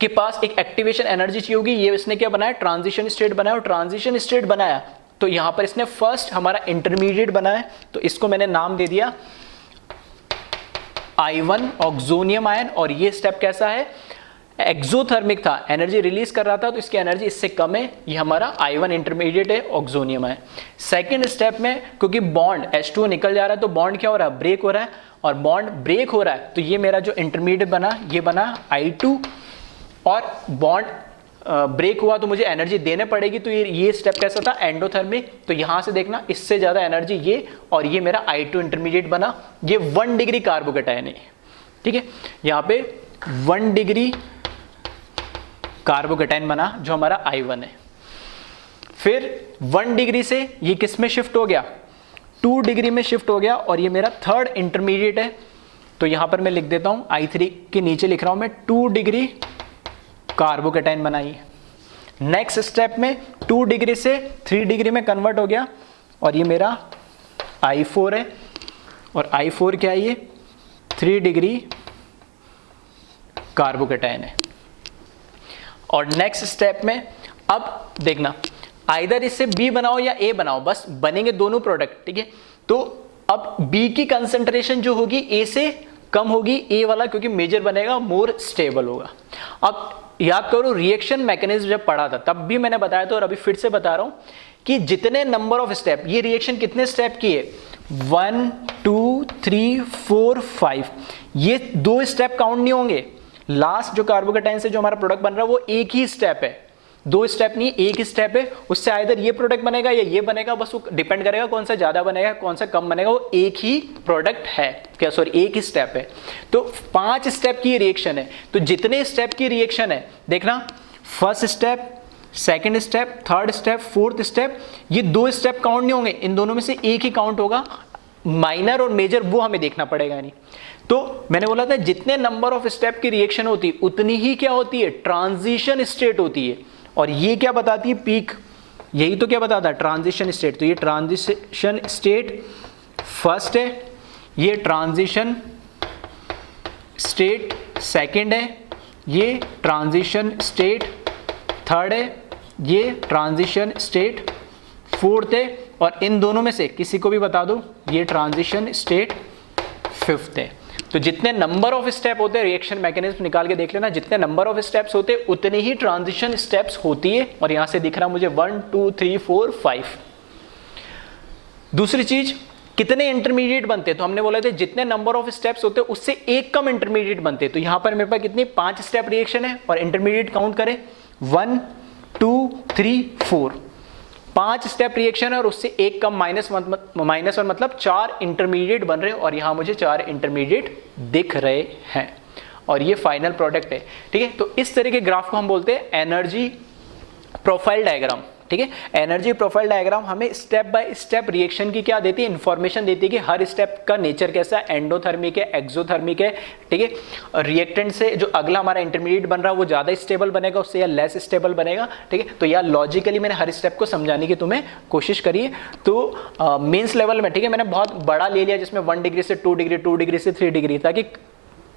के पास एक एक्टिवेशन एनर्जी चाहिए होगी, ये इसने क्या बनाया, ट्रांजिशन स्टेट बनाया, और ट्रांजिशन स्टेट बनाया तो यहां पर इसने फर्स्ट हमारा इंटरमीडिएट बनाया, तो इसको मैंने नाम दे दिया I1 ऑक्सोनियम आयन, और ये स्टेप कैसा है, एक्सोथर्मिक था, एनर्जी रिलीज कर रहा था, तो इसकी एनर्जी इससे कम है, ये हमारा I1 इंटरमीडिएट है, ऑक्सोनियम है। सेकंड स्टेप में क्योंकि बॉन्ड H2 निकल जा रहा है तो बॉन्ड क्या हो रहा है, ब्रेक हो रहा है, और बॉन्ड ब्रेक हो रहा है तो ये मेरा जो इंटरमीडिएट बना ये बना I2, और बॉन्ड ब्रेक हुआ तो मुझे एनर्जी देने पड़ेगी, तो ये स्टेप कैसा था, एंडोथर्मिक। तो यहां से देखना इससे ज्यादा एनर्जी ये, और ये मेरा I2 इंटरमीडिएट बना, ये 1 डिग्री कार्बोकेटायन है, ठीक है, यहाँ पे 1 डिग्री कार्बोकेटायन बना जो हमारा I1 है। फिर 1 डिग्री से ये किस में शिफ्ट हो गया, 2 डिग्री में शिफ्ट हो गया, और ये मेरा थर्ड इंटरमीडिएट है, तो यहां पर मैं लिख देता हूं I3 के नीचे लिख रहा हूं मैं 2 डिग्री कार्बोकेटायन बनाई। नेक्स्ट स्टेप में 2 डिग्री से 3 डिग्री में कन्वर्ट हो गया, और ये मेरा I4 है, और I4 क्या है, ये 3 डिग्री कार्बोकेटायन है। और नेक्स्ट स्टेप में अब देखना, आइदर इससे B बनाओ या A बनाओ, बस बनेंगे दोनों प्रोडक्ट, ठीक है। तो अब B की कंसंट्रेशन जो होगी A से कम होगी, A वाला क्योंकि मेजर बनेगा, मोर स्टेबल होगा। अब याद करो रिएक्शन मैकेनिज्म जब पढ़ा था तब भी मैंने बताया था, और अभी फिर से बता रहा हूं कि जितने नंबर ऑफ स्टेप, ये रिएक्शन कितने स्टेप की है, 1 2 3 4 5, ये 2 स्टेप काउंट नहीं होंगे। लास्ट जो कार्बोकेटायन से जो हमारा प्रोडक्ट बन रहा है वो एक ही स्टेप है, 2 स्टेप नहीं, एक ही स्टेप है, उससे आइदर ये प्रोडक्ट बनेगा या ये बनेगा, बस वो डिपेंड करेगा कौन सा ज्यादा बनेगा कौन सा कम बनेगा, वो एक ही प्रोडक्ट है, क्या सॉरी एक ही स्टेप है। तो 5 स्टेप की रिएक्शन है, तो जितने स्टेप की रिएक्शन है देखना, first step, second step, third step, fourth step, ये 2 स्टेप काउंट नहीं होंगे, इन दोनों में से एक ही काउंट होगा, माइनर और मेजर वो हमें देखना पड़ेगा नहीं। तो मैंने बोला था जितने नंबर ऑफ स्टेप की रिएक्शन होती है उतनी ही क्या होती है, ट्रांजिशन स्टेट होती है। और ये क्या बताती है, पीक, यही तो क्या बताता है, ट्रांजिशन स्टेट। तो ये ट्रांजिशन स्टेट फर्स्ट है, ये ट्रांजिशन स्टेट सेकंड है, ये ट्रांजिशन स्टेट थर्ड है, ये ट्रांजिशन स्टेट फोर्थ है, और इन दोनों में से किसी को भी बता दो, ये ट्रांजिशन स्टेट फिफ्थ है। तो जितने नंबर ऑफ स्टेप होते हैं, रिएक्शन मैकेनिज्म निकाल के देख लेना, जितने नंबर ऑफ स्टेप्स होते हैं उतने ही ट्रांजिशन स्टेप्स होती है। और यहां से दिख रहा मुझे 1 2 3 4 5। दूसरी चीज, कितने इंटरमीडिएट बनते हैं, तो हमने बोला था जितने नंबर ऑफ स्टेप्स होते हैं उससे एक कम इंटरमीडिएट बनते हैं। तो यहां पर मेरे पास कितनी 5 स्टेप रिएक्शन है, और इंटरमीडिएट काउंट करें 1 2 3 4, 5 स्टेप रिएक्शन है, और उससे एक कम -1 मतलब 4 इंटरमीडिएट बन रहे हैं, और यहां मुझे 4 इंटरमीडिएट दिख रहे हैं, और ये फाइनल प्रोडक्ट है, ठीक है। तो इस तरह के ग्राफ को हम बोलते हैं एनर्जी प्रोफाइल डायग्राम, ठीक है। एनर्जी प्रोफाइल डायग्राम हमें स्टेप बाय स्टेप रिएक्शन की क्या देती है, इंफॉर्मेशन देती है कि हर स्टेप का नेचर कैसा है, एंडोथर्मिक है, एक्सोथर्मिक है, ठीक है। रिएक्टेंट से जो अगला हमारा इंटरमीडिएट बन रहा है वो ज्यादा स्टेबल बनेगा, उससे या लेस स्टेबल बनेगा, ठीक है। तो यार लॉजिकली मैंने हर स्टेप को समझाने की तुम्हें कोशिश करी है। तो मेंस लेवल में, ठीक है, मैंने बहुत बड़ा ले लिया जिसमें 1 डिग्री से 2 डिग्री, 2 डिग्री से 3 डिग्री, ताकि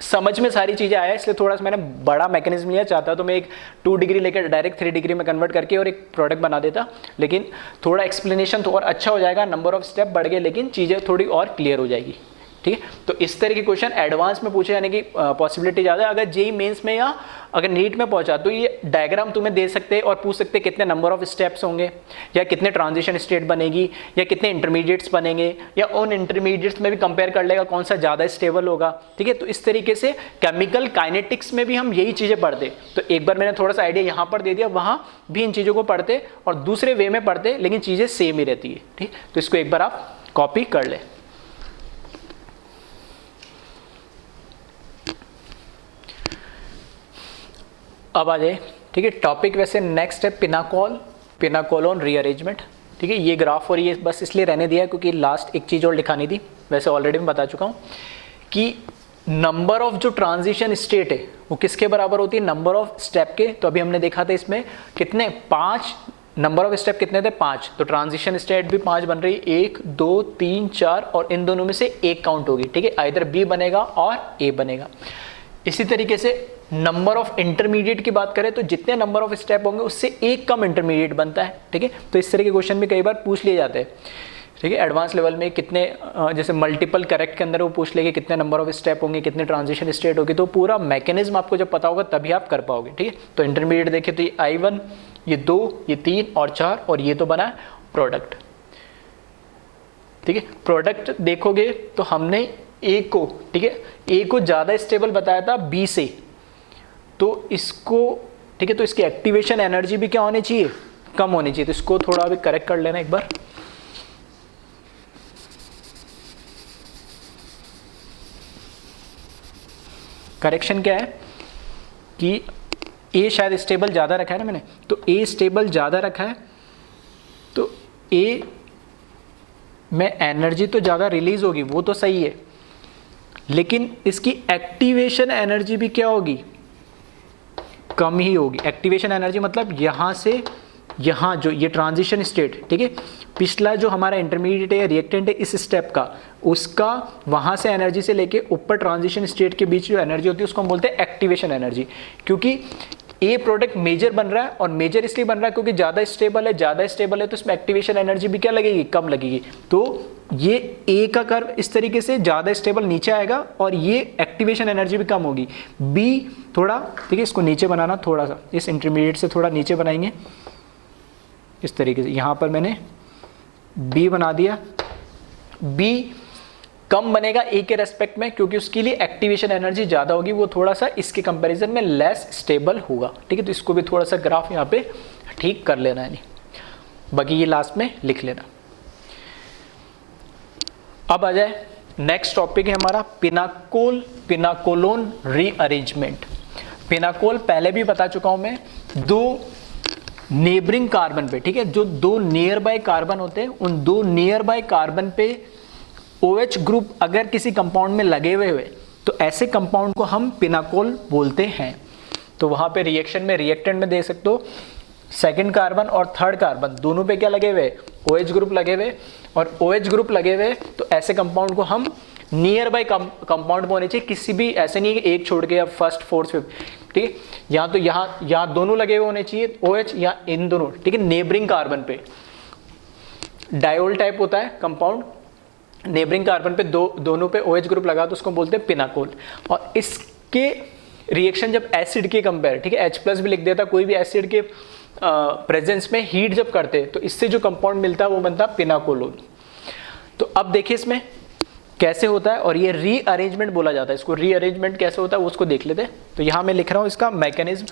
समझ में सारी चीजें आया, इसलिए थोड़ा सा मैंने बड़ा मैकेनिज्म लिया। चाहता तो मैं एक 2 डिग्री लेकर डायरेक्ट 3 डिग्री में कन्वर्ट करके और एक प्रोडक्ट बना देता, लेकिन थोड़ा एक्सप्लेनेशन तो और अच्छा हो जाएगा, नंबर ऑफ स्टेप बढ़ गए लेकिन चीजें थोड़ी और क्लियर हो जाएगी, ठीक है। तो इस तरह के क्वेश्चन एडवांस में पूछे जाने की पॉसिबिलिटी ज़्यादा है। अगर जेई मेंस में या अगर नीट में पहुंचा तो ये डायग्राम तुम्हें दे सकते हैं और पूछ सकते हैं कितने नंबर ऑफ स्टेप्स होंगे, या कितने ट्रांजिशन स्टेट बनेगी, या कितने इंटरमीडिएट्स बनेंगे, या उन इंटरमीडिएट्स में भी कंपेयर कर लेगा कौन सा ज़्यादा स्टेबल होगा, ठीक है। तो इस तरीके से केमिकल काइनेटिक्स में भी हम यही चीज़ें पढ़ते। तो एक बार मैंने थोड़ा सा आइडिया यहाँ पर दे दिया, वहाँ भी इन चीज़ों को पढ़ते और दूसरे वे में पढ़ते, लेकिन चीज़ें सेम ही रहती है, ठीक। तो इसको एक बार आप कॉपी कर ले। अब आ जाए, ठीक है, टॉपिक वैसे नेक्स्ट है पिनाकोलोन रीअरेंजमेंट, ठीक है। ये ग्राफ और ये बस इसलिए रहने दिया क्योंकि लास्ट एक चीज़ और दिखानी थी, वैसे ऑलरेडी मैं बता चुका हूँ कि नंबर ऑफ जो ट्रांजिशन स्टेट है वो किसके बराबर होती है, नंबर ऑफ स्टेप के। तो अभी हमने देखा था इसमें कितने 5 नंबर ऑफ स्टेप कितने थे 5, तो ट्रांजिशन स्टेट भी 5 बन रही, 1 2 3 4, और इन दोनों में से एक काउंट होगी, ठीक है, आइदर बी बनेगा और ए बनेगा। इसी तरीके से नंबर ऑफ इंटरमीडिएट की बात करें तो जितने नंबर ऑफ स्टेप होंगे उससे एक कम इंटरमीडिएट बनता है, ठीक है। तो इस तरह के क्वेश्चन भी कई बार पूछ लिए जाते हैं। ठीक है। एडवांस लेवल में कितने जैसे मल्टीपल करेक्ट के अंदर वो पूछ लेंगे कितने नंबर ऑफ स्टेप होंगे, कितने ट्रांजिशन स्टेट होगी, तो पूरा मैकेनिज्म आपको जब पता होगा तभी आप कर पाओगे। ठीक है, तो इंटरमीडिएट देखें तो ये I1, ये 2, ये 3 और 4 और ये तो बना प्रोडक्ट। ठीक है, प्रोडक्ट देखोगे तो हमने ए को, ठीक है, ए को ज़्यादा स्टेबल बताया था बी से, तो इसको, ठीक है, तो इसकी एक्टिवेशन एनर्जी भी क्या होनी चाहिए, कम होनी चाहिए। तो इसको थोड़ा भी करेक्ट कर लेना एक बार। करेक्शन क्या है कि ए शायद स्टेबल ज़्यादा रखा है ना मैंने, तो ए स्टेबल ज़्यादा रखा है, तो ए में एनर्जी तो ज़्यादा रिलीज होगी, वो तो सही है, लेकिन इसकी एक्टिवेशन एनर्जी भी क्या होगी, कम ही होगी। एक्टिवेशन एनर्जी मतलब यहाँ से यहाँ जो ये ट्रांजिशन स्टेट, ठीक है, पिछला जो हमारा इंटरमीडिएट है, रिएक्टेंट है इस स्टेप का, उसका वहाँ से एनर्जी से लेके ऊपर ट्रांजिशन स्टेट के बीच जो एनर्जी होती है उसको हम बोलते हैं एक्टिवेशन एनर्जी। क्योंकि ए प्रोडक्ट मेजर बन रहा है, और मेजर इसलिए बन रहा है क्योंकि ज़्यादा स्टेबल है तो इसमें एक्टिवेशन एनर्जी भी क्या लगेगी, कम लगेगी। तो ये ए का कर्व इस तरीके से ज़्यादा स्टेबल नीचे आएगा और ये एक्टिवेशन एनर्जी भी कम होगी। बी थोड़ा, ठीक है, इसको नीचे बनाना, थोड़ा सा इस इंटरमीडिएट से थोड़ा नीचे बनाएंगे इस तरीके से। यहाँ पर मैंने बी बना दिया। बी कम बनेगा ए के रेस्पेक्ट में क्योंकि उसके लिए एक्टिवेशन एनर्जी ज़्यादा होगी, वो थोड़ा सा इसके कंपैरिजन में लेस स्टेबल होगा। ठीक है, तो इसको भी थोड़ा सा ग्राफ यहाँ पे ठीक कर लेना है, नहीं बाकी ये लास्ट में लिख लेना। अब आ जाए नेक्स्ट टॉपिक है हमारा पिनाकोलोन रीअरेंजमेंट। पिनाकोल पहले भी बता चुका हूं मैं, दो नेबरिंग कार्बन पे, ठीक है, जो दो नियर बाय कार्बन होते हैं उन दो नियर बाय कार्बन पे OH ग्रुप अगर किसी कंपाउंड में लगे हुए तो ऐसे कंपाउंड को हम पिनाकोल बोलते हैं। तो वहां पे रिएक्शन में रिएक्टेंट में देख सकते हो सेकंड कार्बन और थर्ड कार्बन दोनों पे क्या लगे हुए, OH ग्रुप लगे हुए, और OH ग्रुप लगे हुए तो ऐसे कंपाउंड को हम नियर बाय कंपाउंड होने चाहिए, किसी भी ऐसे नहीं कि एक छोड़ के या फर्स्ट फोर्थ फिफ्थ, ठीक है, यहाँ तो यहाँ दोनों लगे हुए होने चाहिए OH या इन दोनों, ठीक है, नेबरिंग कार्बन पे। डायोल टाइप होता है कंपाउंड, नेबरिंग कार्बन पे दोनों पे OH ग्रुप लगा तो उसको बोलते हैं पिनाकोल। और इसके रिएक्शन जब एसिड के कंपेयर, ठीक है, H+ भी लिख देता, कोई भी एसिड के प्रेजेंस में हीट जब करते तो इससे जो कंपाउंड मिलता है वो बनता है पिनाकोलोन। तो अब देखिए इसमें कैसे होता है, और ये रीअरेंजमेंट बोला जाता है इसको। रीअरेंजमेंट कैसे होता है वो उसको देख लेते हैं। तो यहां मैं लिख रहा हूं इसका मैकेनिज्म।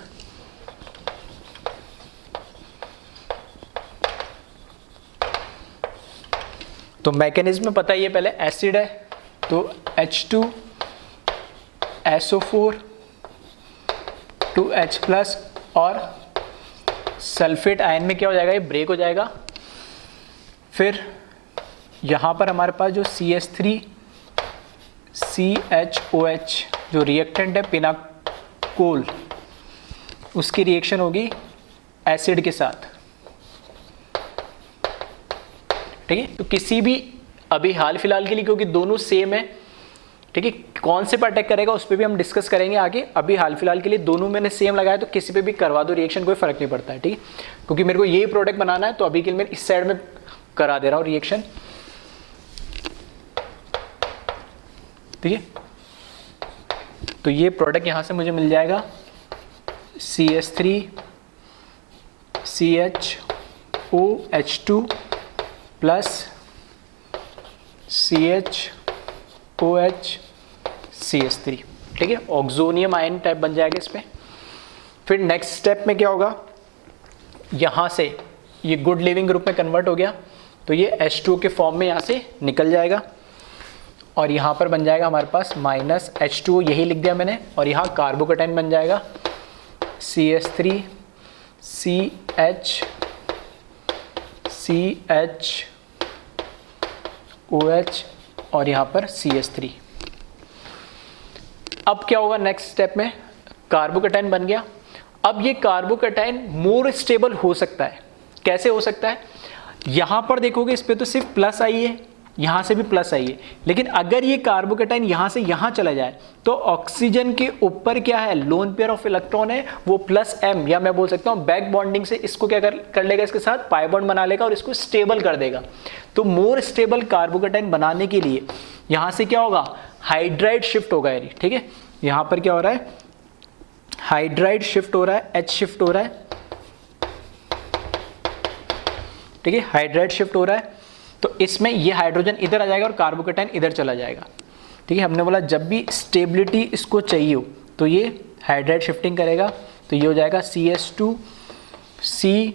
तो मैकेनिज्म में पता ही है, पहले एसिड है तो H2SO4 2H+ और सल्फेट आयन में क्या हो जाएगा, ये ब्रेक हो जाएगा। फिर यहाँ पर हमारे पास जो CH3CHOH जो रिएक्टेंट है पिनाकोल, उसकी रिएक्शन होगी एसिड के साथ, ठीक है। तो किसी भी अभी हाल फिलहाल के लिए, क्योंकि दोनों सेम है, ठीक है, कौन से पर अटैक करेगा उस पर भी हम डिस्कस करेंगे आगे। अभी हाल फिलहाल के लिए दोनों मैंने सेम लगाया तो किसी पे भी करवा दो रिएक्शन, कोई फर्क नहीं पड़ता है, ठीक है, क्योंकि मेरे को यही प्रोडक्ट बनाना है तो अभी के लिए मैं इस साइड में करा दे रहा हूँ रिएक्शन, ठीक है। तो ये प्रोडक्ट यहां से मुझे मिल जाएगा CH3CHOH2 प्लस CHOH-CH3, ठीक है, ऑक्सोनियम आयन टाइप बन जाएगा इसमें। फिर नेक्स्ट स्टेप में क्या होगा, यहाँ से ये गुड लिविंग ग्रुप में कन्वर्ट हो गया तो ये H2 के फॉर्म में यहाँ से निकल जाएगा, और यहाँ पर बन जाएगा हमारे पास -H2O, यही लिख दिया मैंने, और यहाँ कार्बोकैटायन बन जाएगा CH3CHOH और यहाँ पर CH3। अब क्या होगा नेक्स्ट स्टेप में, कार्बोकैटायन बन गया। अब ये कार्बोकैटायन मोर स्टेबल हो सकता है। कैसे हो सकता है, यहाँ पर देखोगे इस पे तो सिर्फ प्लस आई है यहाँ से भी प्लस आई है, लेकिन अगर ये कार्बोकेटाइन यहाँ से यहाँ चला जाए तो ऑक्सीजन के ऊपर क्या है, लोन पेयर ऑफ इलेक्ट्रॉन है, वो प्लस m, या मैं बोल सकता हूँ बैक बॉन्डिंग से इसको क्या कर लेगा, इसके साथ पाई बॉन्ड बना लेगा और इसको स्टेबल कर देगा। तो मोर स्टेबल कार्बोकेटाइन बनाने के लिए यहाँ से क्या होगा, हाइड्राइड शिफ्ट होगा यानी, ठीक है। यहाँ पर क्या हो रहा है, हाइड्राइड शिफ्ट हो रहा है, H शिफ्ट हो रहा है, ठीक है, हाइड्राइड शिफ्ट हो रहा है। तो इसमें ये हाइड्रोजन इधर आ जाएगा और कार्बोकेटाइन इधर चला जाएगा, ठीक है। हमने बोला जब भी स्टेबिलिटी इसको चाहिए हो तो ये हाइड्राइड शिफ्टिंग करेगा, तो ये हो जाएगा CH2C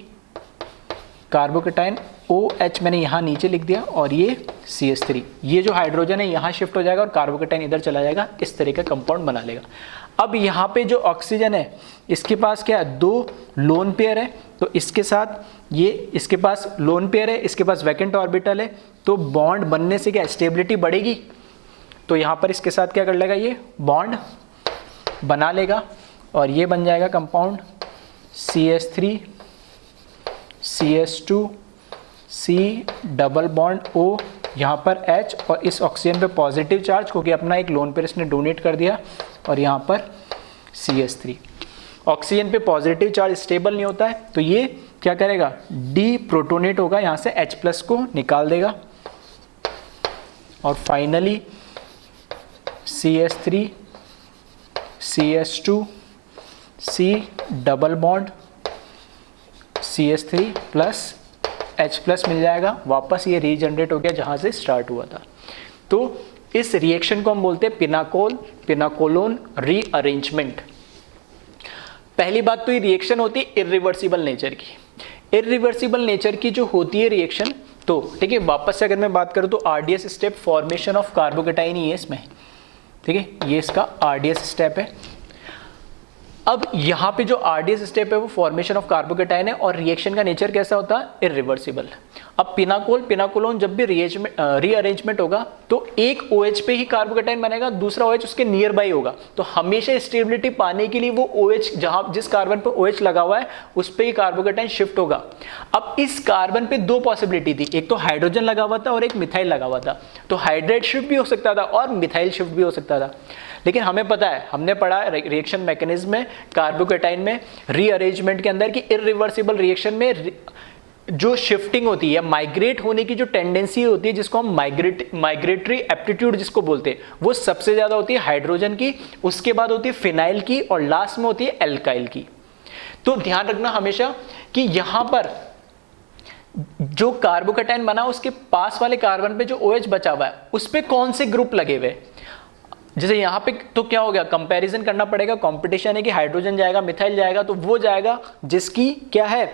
कार्बोकेटाइन OH मैंने यहाँ नीचे लिख दिया, और ये CH3, ये जो हाइड्रोजन है यहाँ शिफ्ट हो जाएगा और कार्बोकेटाइन इधर चला जाएगा, इस तरह का कंपाउंड बना लेगा। अब यहाँ पे जो ऑक्सीजन है इसके पास क्या है, 2 लोन पेयर है, तो इसके साथ ये, इसके पास लोन पेयर है, इसके पास वैकेंट ऑर्बिटल है, तो बॉन्ड बनने से क्या स्टेबिलिटी बढ़ेगी, तो यहाँ पर इसके साथ क्या कर लेगा, ये बॉन्ड बना लेगा और ये बन जाएगा compound CH3 CH2 C double bond O, यहाँ पर H, और इस ऑक्सीजन पे पॉजिटिव चार्ज क्योंकि अपना एक लोन पेयर इसने डोनेट कर दिया, और यहाँ पर CH3। ऑक्सीजन पे पॉजिटिव चार्ज स्टेबल नहीं होता है, तो ये क्या करेगा, डी प्रोटोनेट होगा, यहाँ से H+ को निकाल देगा, और finally CH3 CH2 C double bond CH3 plus H+ मिल जाएगा, वापस ये रीजनरेट हो गया जहाँ से स्टार्ट हुआ था। तो इस रिएक्शन को हम बोलते हैं पिनाकोलोन रीअरेंजमेंट। पहली बात तो ये रिएक्शन होती है इरिवर्सिबल नेचर की। इरिवर्सिबल नेचर की जो होती है रिएक्शन, तो ठीक है, वापस से अगर मैं बात करूँ तो RDS step formation of carbocation ही है इसमें, ठीक है, ये इसका RDS स्टेप है। अब यहाँ पे जो RDS स्टेप है वो फॉर्मेशन ऑफ कार्बोकेटाइन है, और रिएक्शन का नेचर कैसा होता है, इरिवर्सिबल। अब पिनाकोलोन जब भी रीअरेंजमेंट होगा तो एक OH पे ही कार्बोकेटाइन बनेगा, दूसरा OH उसके नियर बाई होगा, तो हमेशा स्टेबिलिटी पाने के लिए वो OH जहाँ जिस कार्बन पे OH लगा हुआ है उस पे ही कार्बोकेटाइन शिफ्ट होगा। अब इस कार्बन पे 2 पॉसिबिलिटी थी, एक तो हाइड्रोजन लगा हुआ था और एक मिथाइल लगा हुआ था, तो हाइड्राइड शिफ्ट भी हो सकता था और मिथाइल शिफ्ट भी हो सकता था। लेकिन हमें पता है, हमने पढ़ा रिएक्शन मैकेनिज्म में कार्बोकेटाइन में रीअरेंजमेंट के अंदर कि इरिवर्सिबल रिएक्शन में जो शिफ्टिंग होती है, माइग्रेट होने की जो टेंडेंसी होती है, जिसको हम माइग्रेटरी एप्टीट्यूड जिसको बोलते हैं, वो सबसे ज्यादा होती है हाइड्रोजन की, उसके बाद होती है फिनाइल की, और लास्ट में होती है एल्काइल की। तो ध्यान रखना हमेशा कि यहां पर जो कार्बोकेटाइन बना उसके पास वाले कार्बन पे जो OH बचा हुआ है उस पे कौन से ग्रुप लगे हुए, जैसे यहाँ पे तो क्या हो गया, कंपैरिजन करना पड़ेगा, कंपटीशन है कि हाइड्रोजन जाएगा मिथाइल जाएगा, तो वो जाएगा जिसकी क्या है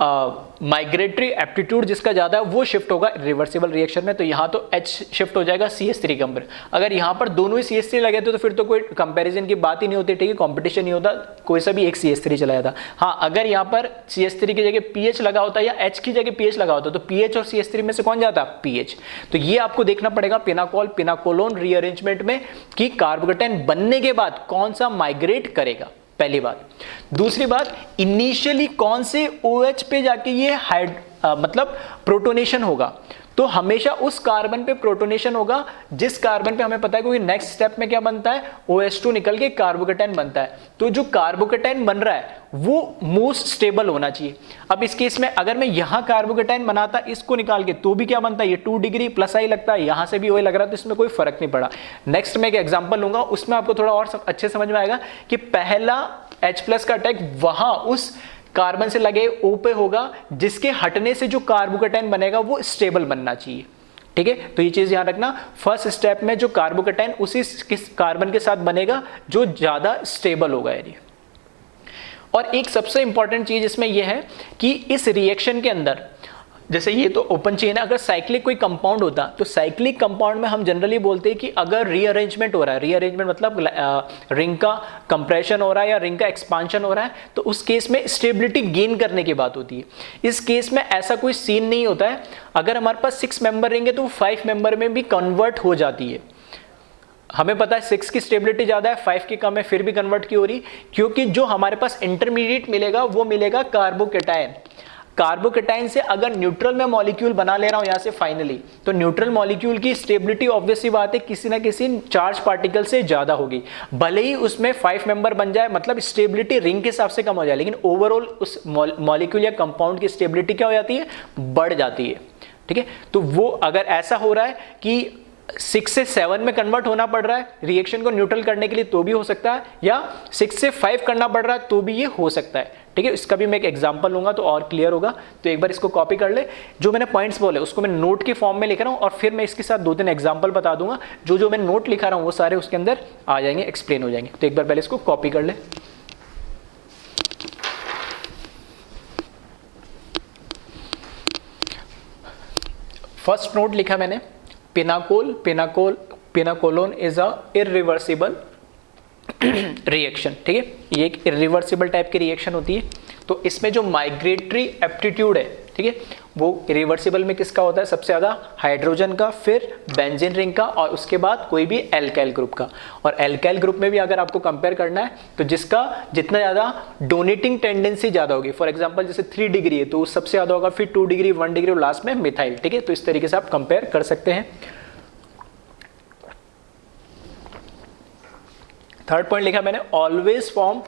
माइग्रेटरी एप्टीट्यूड जिसका ज्यादा है वो शिफ्ट होगा रिवर्सिबल रिएक्शन में, तो यहाँ तो H शिफ्ट हो जाएगा CH3 के अंदर। अगर यहाँ पर दोनों ही CH3 लगे थे तो फिर तो कोई कंपैरिजन की बात ही नहीं होती, ठीक है, कंपटीशन नहीं होता, कोई सा भी एक CH3 चला जाता। हाँ, अगर यहाँ पर CH3 की जगह PH लगा होता या H की जगह PH लगा होता तो PH और CH3 में से कौन जाता, PH। तो ये आपको देखना पड़ेगा पिनाकोलोन रीअरेंजमेंट में कि कार्बोकेटाइन बनने के बाद कौन सा माइग्रेट करेगा, पहली बात। दूसरी बात, इनिशियली कौन से OH पे जाके ये मतलब प्रोटोनेशन होगा, तो हमेशा उस कार्बन पे प्रोटोनेशन होगा जिस कार्बन पे हमें पता है, क्योंकि नेक्स्ट स्टेप में क्या बनता है, OH2 निकल के कार्बोकेटाइन बनता है, तो जो कार्बोकेटाइन बन रहा है वो मोस्ट स्टेबल होना चाहिए। अब इस केस में अगर मैं यहाँ कार्बोकेटाइन बनाता इसको निकाल के तो भी क्या बनता है, ये 2 डिग्री प्लस आई लगता है, यहाँ से भी वही लग रहा है, तो इसमें कोई फर्क नहीं पड़ा। नेक्स्ट में एक एग्जाम्पल लूंगा, उसमें आपको थोड़ा और अच्छे समझ में आएगा कि पहला H+ का अटैक वहां उस कार्बन से लगे O पे होगा जिसके हटने से जो कार्बोकेटाइन बनेगा वो स्टेबल बनना चाहिए, ठीक है। तो ये चीज ध्यान रखना, फर्स्ट स्टेप में जो कार्बोकेटाइन उसी कार्बन के साथ बनेगा जो ज्यादा स्टेबल होगा यानी। और एक सबसे इंपॉर्टेंट चीज इसमें यह है कि इस रिएक्शन के अंदर, जैसे ये तो ओपन चेन है, अगर साइक्लिक कोई कंपाउंड होता तो साइक्लिक कंपाउंड में हम जनरली बोलते हैं कि अगर रीअरेंजमेंट हो रहा है, रीअरेंजमेंट मतलब रिंग का कंप्रेशन हो रहा है या रिंग का एक्सपांशन हो रहा है, तो उस केस में स्टेबिलिटी गेन करने की बात होती है। इस केस में ऐसा कोई सीन नहीं होता है, अगर हमारे पास 6 मेंबर रिंग है तो वो 5 मेंबर में भी कन्वर्ट हो जाती है। हमें पता है 6 की स्टेबिलिटी ज्यादा है, 5 की कम है, फिर भी कन्वर्ट क्यों हो रही, क्योंकि जो हमारे पास इंटरमीडिएट मिलेगा वो मिलेगा कार्बोकेटाइन। कार्बोकेटाइन से अगर न्यूट्रल में मॉलिक्यूल बना ले रहा हूं यहां से फाइनली, तो न्यूट्रल मॉलिक्यूल की स्टेबिलिटी ऑब्वियसली बात है किसी ना किसी चार्ज पार्टिकल से ज्यादा होगी, भले ही उसमें 5 मेंबर बन जाए, मतलब स्टेबिलिटी रिंग के हिसाब से कम हो जाए, लेकिन ओवरऑल उस मॉलिक्यूल या कंपाउंड की स्टेबिलिटी क्या हो जाती है, बढ़ जाती है। ठीक है, तो वो अगर ऐसा हो रहा है कि 6 से 7 में कन्वर्ट होना पड़ रहा है रिएक्शन को न्यूट्रल करने के लिए, तो भी हो सकता है, या 6 से 5 करना पड़ रहा है तो भी ये हो सकता है। ठीक है, इसका भी मैं एक एग्जांपल लूंगा तो और क्लियर होगा, तो एक बार इसको कॉपी कर ले। जो मैंने पॉइंट्स बोले उसको मैं नोट के फॉर्म में लिख रहा हूं, और फिर मैं इसके साथ 2-3 एग्जांपल बता दूंगा, जो मैं नोट लिखा रहा हूं वो सारे उसके अंदर आ जाएंगे, एक्सप्लेन हो जाएंगे। तो एक बार पहले इसको कॉपी कर ले। फर्स्ट नोट लिखा मैंने, पिनाकोलोन इज अ इरिवर्सिबल रिएक्शन। ठीक है, ये एक इरिवर्सिबल टाइप की रिएक्शन होती है। तो इसमें जो माइग्रेटरी एप्टीट्यूड है, ठीक है, वो इरिवर्सिबल में किसका होता है, सबसे ज्यादा हाइड्रोजन का, फिर बेंजीन रिंग का, और उसके बाद कोई भी एल्काइल ग्रुप का। और एल्काइल ग्रुप में भी अगर आपको कंपेयर करना है तो जिसका जितना ज्यादा डोनेटिंग टेंडेंसी ज्यादा होगी, फॉर एग्जांपल जैसे 3 डिग्री है तो सबसे ज्यादा होगा, फिर 2 डिग्री, 1 डिग्री और लास्ट में मिथाइल। ठीक है, तो इस तरीके से आप कंपेयर कर सकते हैं। थर्ड पॉइंट लिखा मैंने, always form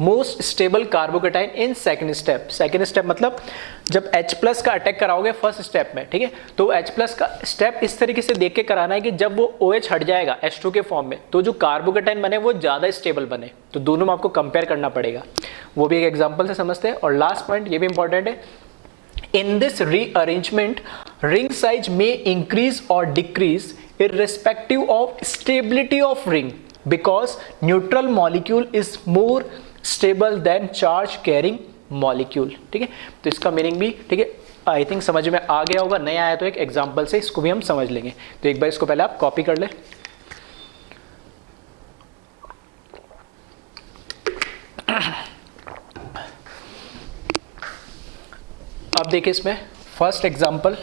most stable carbocation in second step. Second step मतलब जब H+ का अटैक कराओगे फर्स्ट स्टेप में, ठीक है, तो H+ का स्टेप इस तरीके से देख के कराना है कि जब वो OH हट जाएगा H2 के फॉर्म में, तो जो कार्बोकेटाइन बने वो ज्यादा स्टेबल बने। तो दोनों में आपको कंपेयर करना पड़ेगा, वो भी एक एग्जाम्पल से समझते हैं। और लास्ट पॉइंट ये भी इंपॉर्टेंट है, in this rearrangement ring size में इंक्रीज और decrease irrespective of stability of ring, because neutral molecule is more stable then charge carrying molecule. ठीक है, तो इसका मीनिंग भी, ठीक है, आई थिंक समझ में आ गया होगा। नहीं आया तो एक एग्जांपल से इसको भी हम समझ लेंगे। तो एक बार इसको पहले आप कॉपी कर ले। अब देखिए इसमें फर्स्ट एग्जांपल,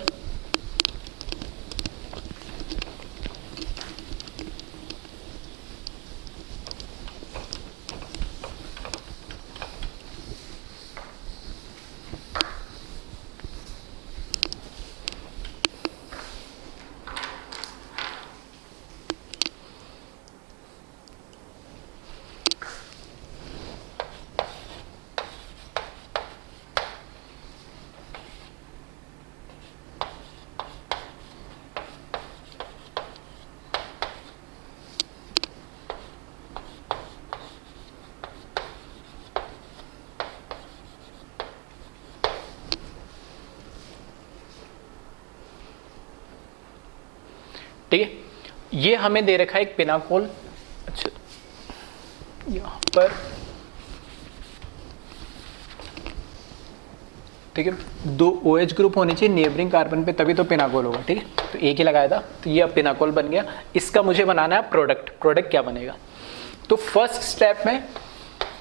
ठीक है, ये हमें दे रखा है एक पिनाकोल। अच्छा, यहां पर ठीक है, 2 OH ग्रुप होनी चाहिए नेबरिंग कार्बन पे, तभी तो पिनाकोल होगा। ठीक है, तो एक ही लगाया था, तो ये अब पिनाकोल बन गया। इसका मुझे बनाना है प्रोडक्ट क्या बनेगा। तो फर्स्ट स्टेप में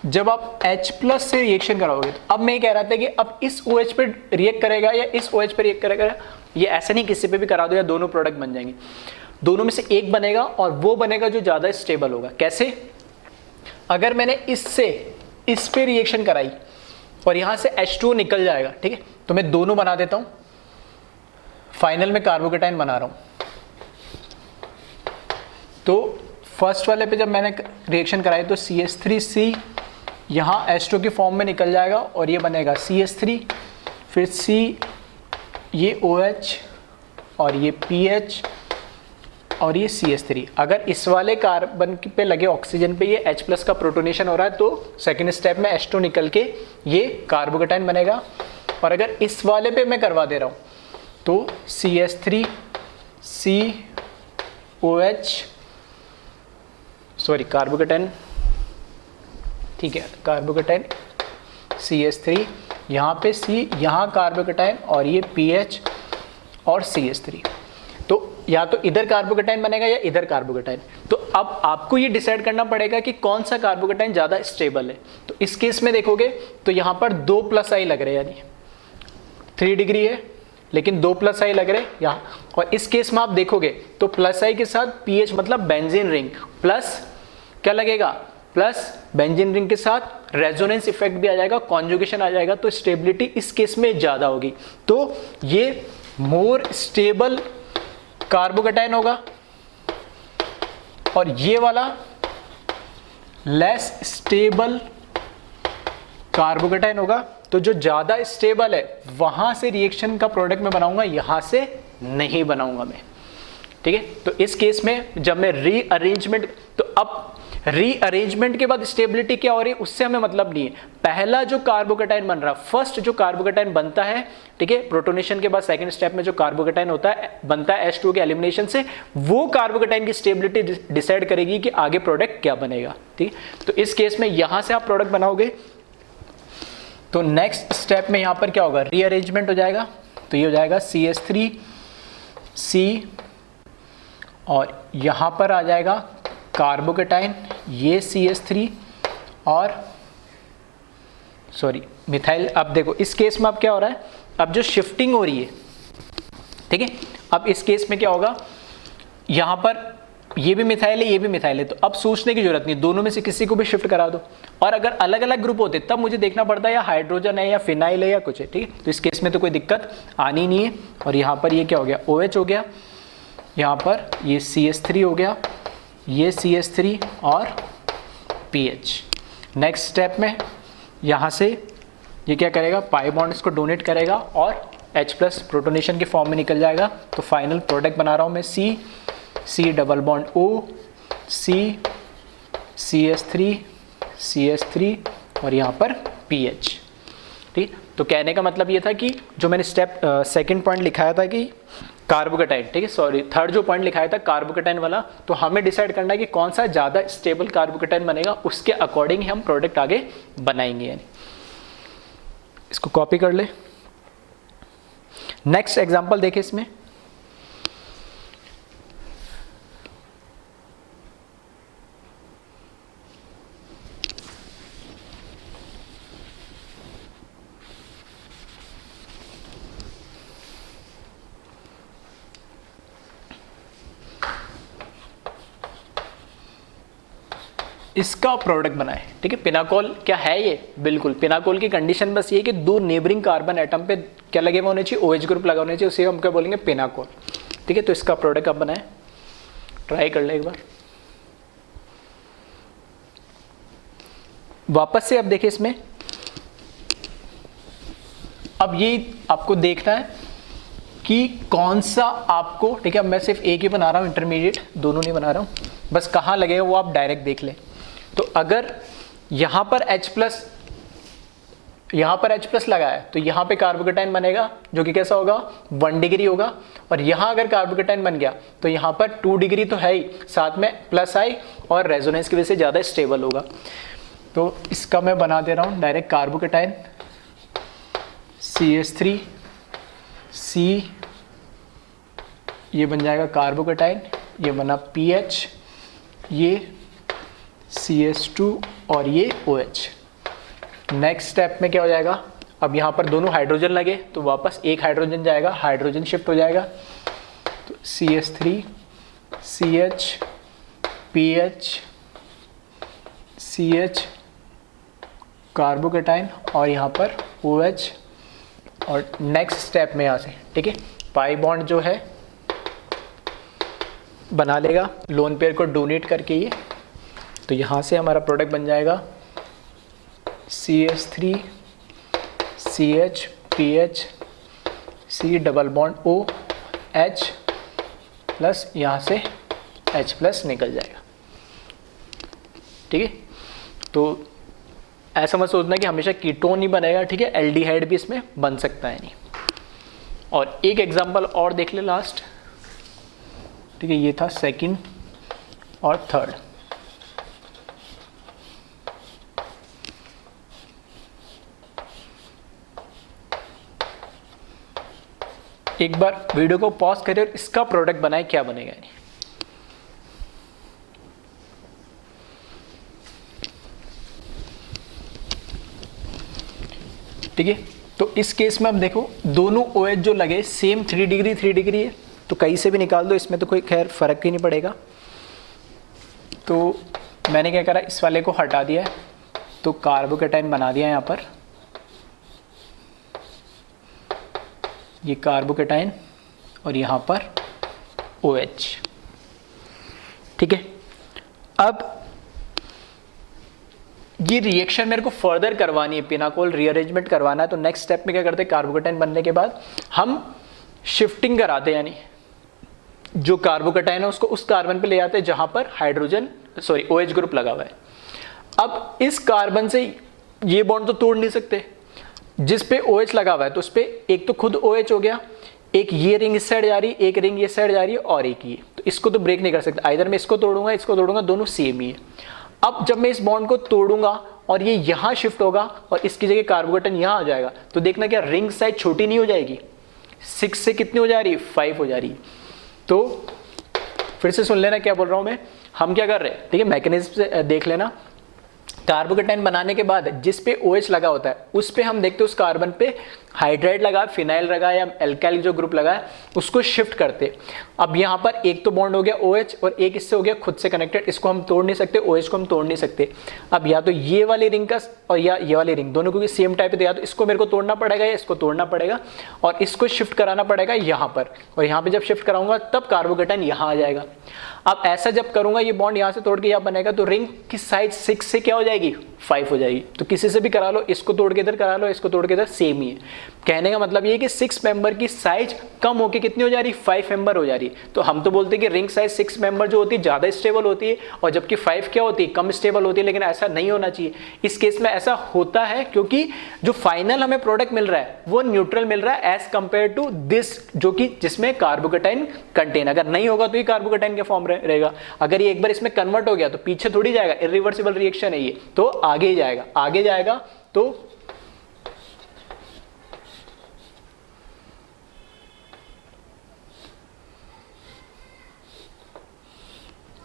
जब आप H+ से रिएक्शन कराओगे, तो अब मैं ये कह रहा था कि अब इस OH पे रिएक्ट करेगा या इस OH पे रिएक्ट करेगा, ये ऐसा नहीं किसी पे भी करा दो या दोनों प्रोडक्ट बन जाएंगे, दोनों में से एक बनेगा और वो बनेगा जो ज्यादा स्टेबल होगा। कैसे, अगर मैंने इससे इस पे रिएक्शन कराई और यहां से H2 निकल जाएगा, ठीक है, तो मैं दोनों बना देता हूं, फाइनल में कार्बोकेटाइन बना रहा हूं। तो फर्स्ट वाले पे जब मैंने रिएक्शन कराई तो CH3C यहां H2 के फॉर्म में निकल जाएगा और ये बनेगा CH3, फिर C, ये OH और ये PH और ये CH3। अगर इस वाले कार्बन पे लगे ऑक्सीजन पे ये H+ का प्रोटोनेशन हो रहा है, तो सेकंड स्टेप में H2 निकल के ये कार्बोकेटाइन बनेगा। और अगर इस वाले पे मैं करवा दे रहा हूं तो CH3 COH, सॉरी कार्बोकेटाइन, ठीक है, कार्बोकेटाइन CH3, यहाँ पे C, यहाँ कार्बोकेटाइन और ये PH और CH3। तो या तो इधर कार्बोकेटाइन बनेगा या इधर कार्बोकेटाइन। तो अब आपको ये डिसाइड करना पड़ेगा कि कौन सा कार्बोकेटाइन ज्यादा स्टेबल है। तो इस केस में देखोगे तो यहाँ पर 2+I लग रहे हैं, यानी 3 डिग्री है लेकिन 2+I लग रहे यहाँ। और इस केस में आप देखोगे तो +I के साथ PH मतलब बेंजीन रिंग, प्लस क्या लगेगा, प्लस बेंजीन रिंग के साथ रेजोनेंस इफेक्ट भी आ जाएगा, कॉन्जुगेशन आ जाएगा, तो स्टेबिलिटी इस केस में ज़्यादा होगी। तो ये मोर स्टेबल कार्बोकेटाइन होगा और ये वाला लेस स्टेबल कार्बोकेटाइन होगा। तो जो ज़्यादा स्टेबल है वहाँ से रिएक्शन का प्रोडक्ट मैं बनाऊंगा, यहाँ से नहीं बनाऊंगा मैं, ठीक है। तो इस केस में जब मैं रीअरेंजमेंट, तो अब रीअरेंजमेंट के बाद स्टेबिलिटी क्या हो रही है उससे हमें मतलब नहीं है। पहला जो कार्बोकेटाइन बन रहा, फर्स्ट जो कार्बोकेटाइन बनता है, ठीक है, प्रोटोनेशन के बाद सेकंड स्टेप में जो कार्बोकेटाइन होता है बनता है H2O के एलिमिनेशन से, वो कार्बोकेटाइन की स्टेबिलिटी डिसाइड करेगी कि आगे प्रोडक्ट क्या बनेगा, ठीक है। तो इस केस में यहां से आप प्रोडक्ट बनाओगे तो नेक्स्ट स्टेप में यहां पर क्या होगा, रीअरेंजमेंट हो जाएगा। तो ये हो जाएगा CH3C और यहां पर आ जाएगा कार्बोकेटाइन, ये CH3 और सॉरी मिथाइल। अब देखो इस केस में अब क्या हो रहा है, अब जो शिफ्टिंग हो रही है, ठीक है, अब इस केस में क्या होगा, यहां पर ये भी मिथाइल है, ये भी मिथाइल है, तो अब सोचने की जरूरत नहीं, दोनों में से किसी को भी शिफ्ट करा दो। और अगर अलग अलग ग्रुप होते तब मुझे देखना पड़ता है या हाइड्रोजन है या फिनाइल है या कुछ है, ठीक है। तो इस केस में तो कोई दिक्कत आनी नहीं है। और यहाँ पर ये क्या हो गया, OH हो गया, यहाँ पर ये CH3 हो गया, ये CH3 और PH। नेक्स्ट स्टेप में यहाँ से ये क्या करेगा, पाई बॉन्ड इसको डोनेट करेगा और H+ प्रोटोनेशन के फॉर्म में निकल जाएगा। तो फाइनल प्रोडक्ट बना रहा हूँ मैं C double bond O, CH3 CH3 और यहाँ पर PH, ठीक। तो कहने का मतलब ये था कि जो मैंने स्टेप सेकंड पॉइंट लिखाया था कि कार्बोकेटाइन, ठीक है, सॉरी थर्ड जो पॉइंट लिखाया था कार्बोकेटाइन वाला, तो हमें डिसाइड करना है कि कौन सा ज़्यादा स्टेबल कार्बोकेटाइन बनेगा, उसके अकॉर्डिंग ही हम प्रोडक्ट आगे बनाएंगे। यानी इसको कॉपी कर ले। नेक्स्ट एग्जांपल देखें इसमें, इसका प्रोडक्ट बनाए, ठीक है। पिनाकोल क्या है ये, बिल्कुल पिनाकोल की कंडीशन बस ये है कि दो नेबरिंग कार्बन एटम पे क्या लगे हुए होने चाहिए, OH ग्रुप लगा होने चाहिए, उसे हम क्या बोलेंगे, पिनाकोल, ठीक है। तो इसका प्रोडक्ट आप बनाए, ट्राई कर ले एक बार। वापस से अब देखिए इसमें, अब ये आपको देखना है कि कौन सा आपको, ठीक है, अब मैं सिर्फ एक ही बना रहा हूँ, इंटरमीडिएट दोनों नहीं बना रहा हूँ, बस कहाँ लगेगा वो आप डायरेक्ट देख लें। तो अगर यहाँ पर H+ लगा है तो यहाँ पे कार्बोकेटाइन बनेगा जो कि कैसा होगा, 1 डिग्री होगा। और यहाँ अगर कार्बोकेटाइन बन गया तो यहाँ पर 2 डिग्री तो है ही, साथ में +I और रेजोनेंस की वजह से ज़्यादा स्टेबल होगा। तो इसका मैं बना दे रहा हूँ डायरेक्ट कार्बोकेटाइन, CH3 C, ये बन जाएगा कार्बोकेटाइन, ये बना PH, ये CH2 और ये OH। नेक्स्ट स्टेप में क्या हो जाएगा, अब यहाँ पर दोनों हाइड्रोजन लगे तो वापस एक हाइड्रोजन जाएगा, हाइड्रोजन शिफ्ट हो जाएगा। तो CH3 CH PH CH carbocation और यहाँ पर OH। और नेक्स्ट स्टेप में यहाँ से, ठीक है, पाई बॉन्ड जो है बना लेगा लोन पेयर को डोनेट करके ये। तो यहाँ से हमारा प्रोडक्ट बन जाएगा CH3 CH PH C double bond O H plus यहाँ से H+ निकल जाएगा, ठीक है। तो ऐसा मत सोचना कि हमेशा कीटोन ही बनेगा, ठीक है, एल्डिहाइड भी इसमें बन सकता है नहीं। और एक एग्जांपल और देख ले लास्ट, ठीक है, ये था सेकंड और थर्ड। एक बार वीडियो को पॉज करें और इसका प्रोडक्ट बनाए, क्या बनेगा नहीं। ठीक है, तो इस केस में अब देखो दोनों OH जो लगे सेम 3 डिग्री है, तो कहीं से भी निकाल दो, इसमें तो कोई खैर फर्क ही नहीं पड़ेगा। तो मैंने क्या करा, इस वाले को हटा दिया है तो कार्बोकेटाइन बना दिया यहाँ पर, ये कार्बोकेटाइन और यहाँ पर OH, ठीक है। अब ये रिएक्शन मेरे को फर्दर करवानी है, पिनाकोल रीअरेंजमेंट करवाना है, तो नेक्स्ट स्टेप में क्या करते हैं, कार्बोकेटाइन बनने के बाद हम शिफ्टिंग कराते हैं, यानी जो कार्बोकेटाइन है उसको उस कार्बन पे ले जाते हैं जहां पर OH ग्रुप लगा हुआ है। अब इस कार्बन से ये बॉन्ड तो तोड़ नहीं सकते, जिस पे OH लगा हुआ है तो उस पे एक तो खुद OH हो गया, एक ये रिंग इस साइड जा रही है, एक रिंग ये साइड जा रही है और एक ये, तो इसको तो ब्रेक नहीं कर सकता, आइदर मैं इसको तोड़ूंगा, दोनों सेम ही है। अब जब मैं इस बॉन्ड को तोड़ूंगा और ये यहां शिफ्ट होगा और इसकी जगह कार्बोकेटाइन यहां आ जाएगा, तो देखना क्या रिंग साइज छोटी नहीं हो जाएगी, 6 से कितनी हो जा रही है, 5 हो जा रही है। तो फिर से सुन लेना क्या बोल रहा हूं मैं, हम क्या कर रहे हैं, ठीक है, मैकेनिज्म से देख लेना। कार्बोकेटाइन बनाने के बाद जिस पे OH लगा होता है उस पे हम देखते हैं उस कार्बन पे हाइड्राइड लगा, फिनाइल लगा या एल्काइल जो ग्रुप लगा है उसको शिफ्ट करते। अब यहाँ पर एक तो बॉन्ड हो गया OH और एक इससे हो गया खुद से कनेक्टेड, इसको हम तोड़ नहीं सकते, OH को हम तोड़ नहीं सकते। अब या तो ये वाली रिंग का और या ये वाली रिंग, दोनों क्योंकि सेम टाइप है, या तो इसको मेरे को तोड़ना पड़ेगा या इसको तोड़ना पड़ेगा और इसको शिफ्ट कराना पड़ेगा यहाँ पर, और यहाँ पर जब शिफ्ट कराऊंगा तब कार्बोकेटाइन यहाँ आ जाएगा। अब ऐसा जब करूंगा ये बॉन्ड यहाँ से तोड़ के यहाँ बनेगा, तो रिंग की साइज 6 से क्या हो जाएगी, 5 हो जाएगी। तो किसी से भी करा लो, इसको तोड़ के इधर करा लो, इसको तोड़ के इधर, सेम ही है। कहने का मतलब ये है कि 6 मेंबर की साइज कम होके कितनी हो जा रही है, 5 मेंबर हो जा रही है। तो हम तो बोलते हैं कि रिंग साइज 6 मेंबर जो होती है ज्यादा स्टेबल होती है और जबकि 5 क्या होती है, कम स्टेबल होती है, लेकिन ऐसा नहीं होना चाहिए। इस केस में ऐसा होता है क्योंकि जो फाइनल हमें प्रोडक्ट मिल रहा है वो न्यूट्रल मिल रहा है एज कंपेयर टू दिस, जो कि जिसमें कार्बोकेटाइन कंटेन, अगर नहीं होगा तो ये कार्बोकेटाइन के फॉर्म रहेगा। अगर ये एक बार इसमें कन्वर्ट हो गया तो पीछे थोड़ी जाएगा, इरिवर्सिबल रिएक्शन है ये, तो आगे ही जाएगा, आगे जाएगा। तो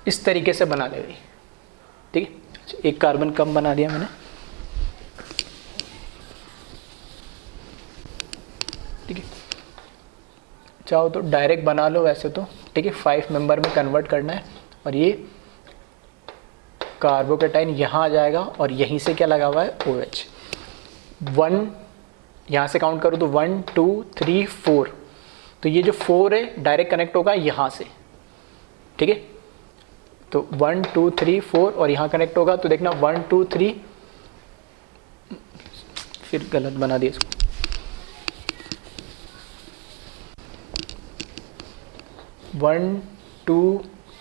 इस तरीके से बना लेगी, ठीक है। एक कार्बन कम बना दिया मैंने, ठीक है। चाहो तो डायरेक्ट बना लो वैसे तो, ठीक है, 5 मेंबर में कन्वर्ट करना है और ये कार्बोकेटाइन यहाँ आ जाएगा और यहीं से क्या लगा हुआ है, OH। 1 यहाँ से काउंट करो तो 1 2 3 4, तो ये जो 4 है डायरेक्ट कनेक्ट होगा यहाँ से, ठीक है। तो 1 2 3 4 और यहाँ कनेक्ट होगा, तो देखना 1 2 3, फिर गलत बना दिया इसको, 1 2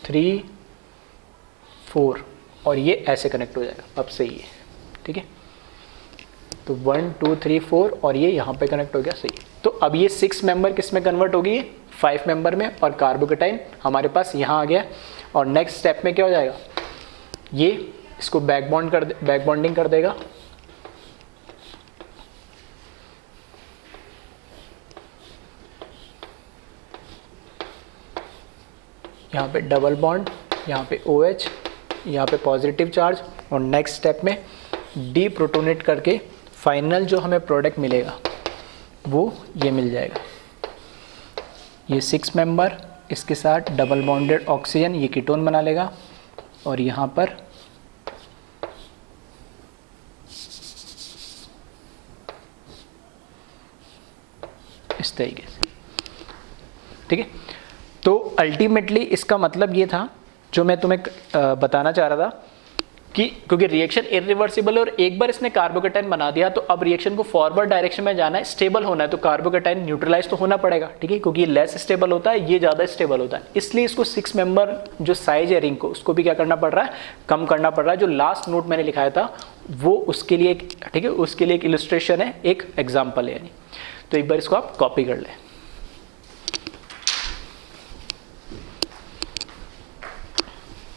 3 4 और ये ऐसे कनेक्ट हो जाएगा, अब सही है, ठीक है। तो 1 2 3 4 और ये यहाँ पे कनेक्ट हो गया, सही है। तो अब ये 6 मेंबर किस में कन्वर्ट होगी, 5 मेंबर में, और कार्बोकेटाइन हमारे पास यहाँ आ गया। और नेक्स्ट स्टेप में क्या हो जाएगा, ये इसको बैक बॉन्डिंग कर देगा, यहाँ पे डबल बॉन्ड, यहाँ पे OH, यहाँ पे पॉजिटिव चार्ज, और नेक्स्ट स्टेप में डीप्रोटोनेट करके फाइनल जो हमें प्रोडक्ट मिलेगा वो ये मिल जाएगा। ये 6 मेंबर इसके साथ डबल बॉन्डेड ऑक्सीजन, ये कीटोन बना लेगा, और यहाँ पर इस तरीके से, ठीक है। तो अल्टीमेटली इसका मतलब ये था जो मैं तुम्हें बताना चाह रहा था कि क्योंकि रिएक्शन इरिवर्सिबल और एक बार इसने कार्बोकेटाइन बना दिया तो अब रिएक्शन को फॉरवर्ड डायरेक्शन में जाना है, स्टेबल होना है, तो कार्बोकेटाइन न्यूट्रलाइज तो होना पड़ेगा, ठीक है, क्योंकि ये लेस स्टेबल होता है, ये ज़्यादा स्टेबल होता है। इसलिए इसको 6 मेंबर जो साइज है रिंग को, उसको भी क्या करना पड़ रहा है, कम करना पड़ रहा है। जो लास्ट नोट मैंने लिखाया था वो उसके लिए, ठीक है, उसके लिए एक इलस्ट्रेशन है, एक एग्जाम्पल है यानी। तो एक बार इसको आप कॉपी कर लें।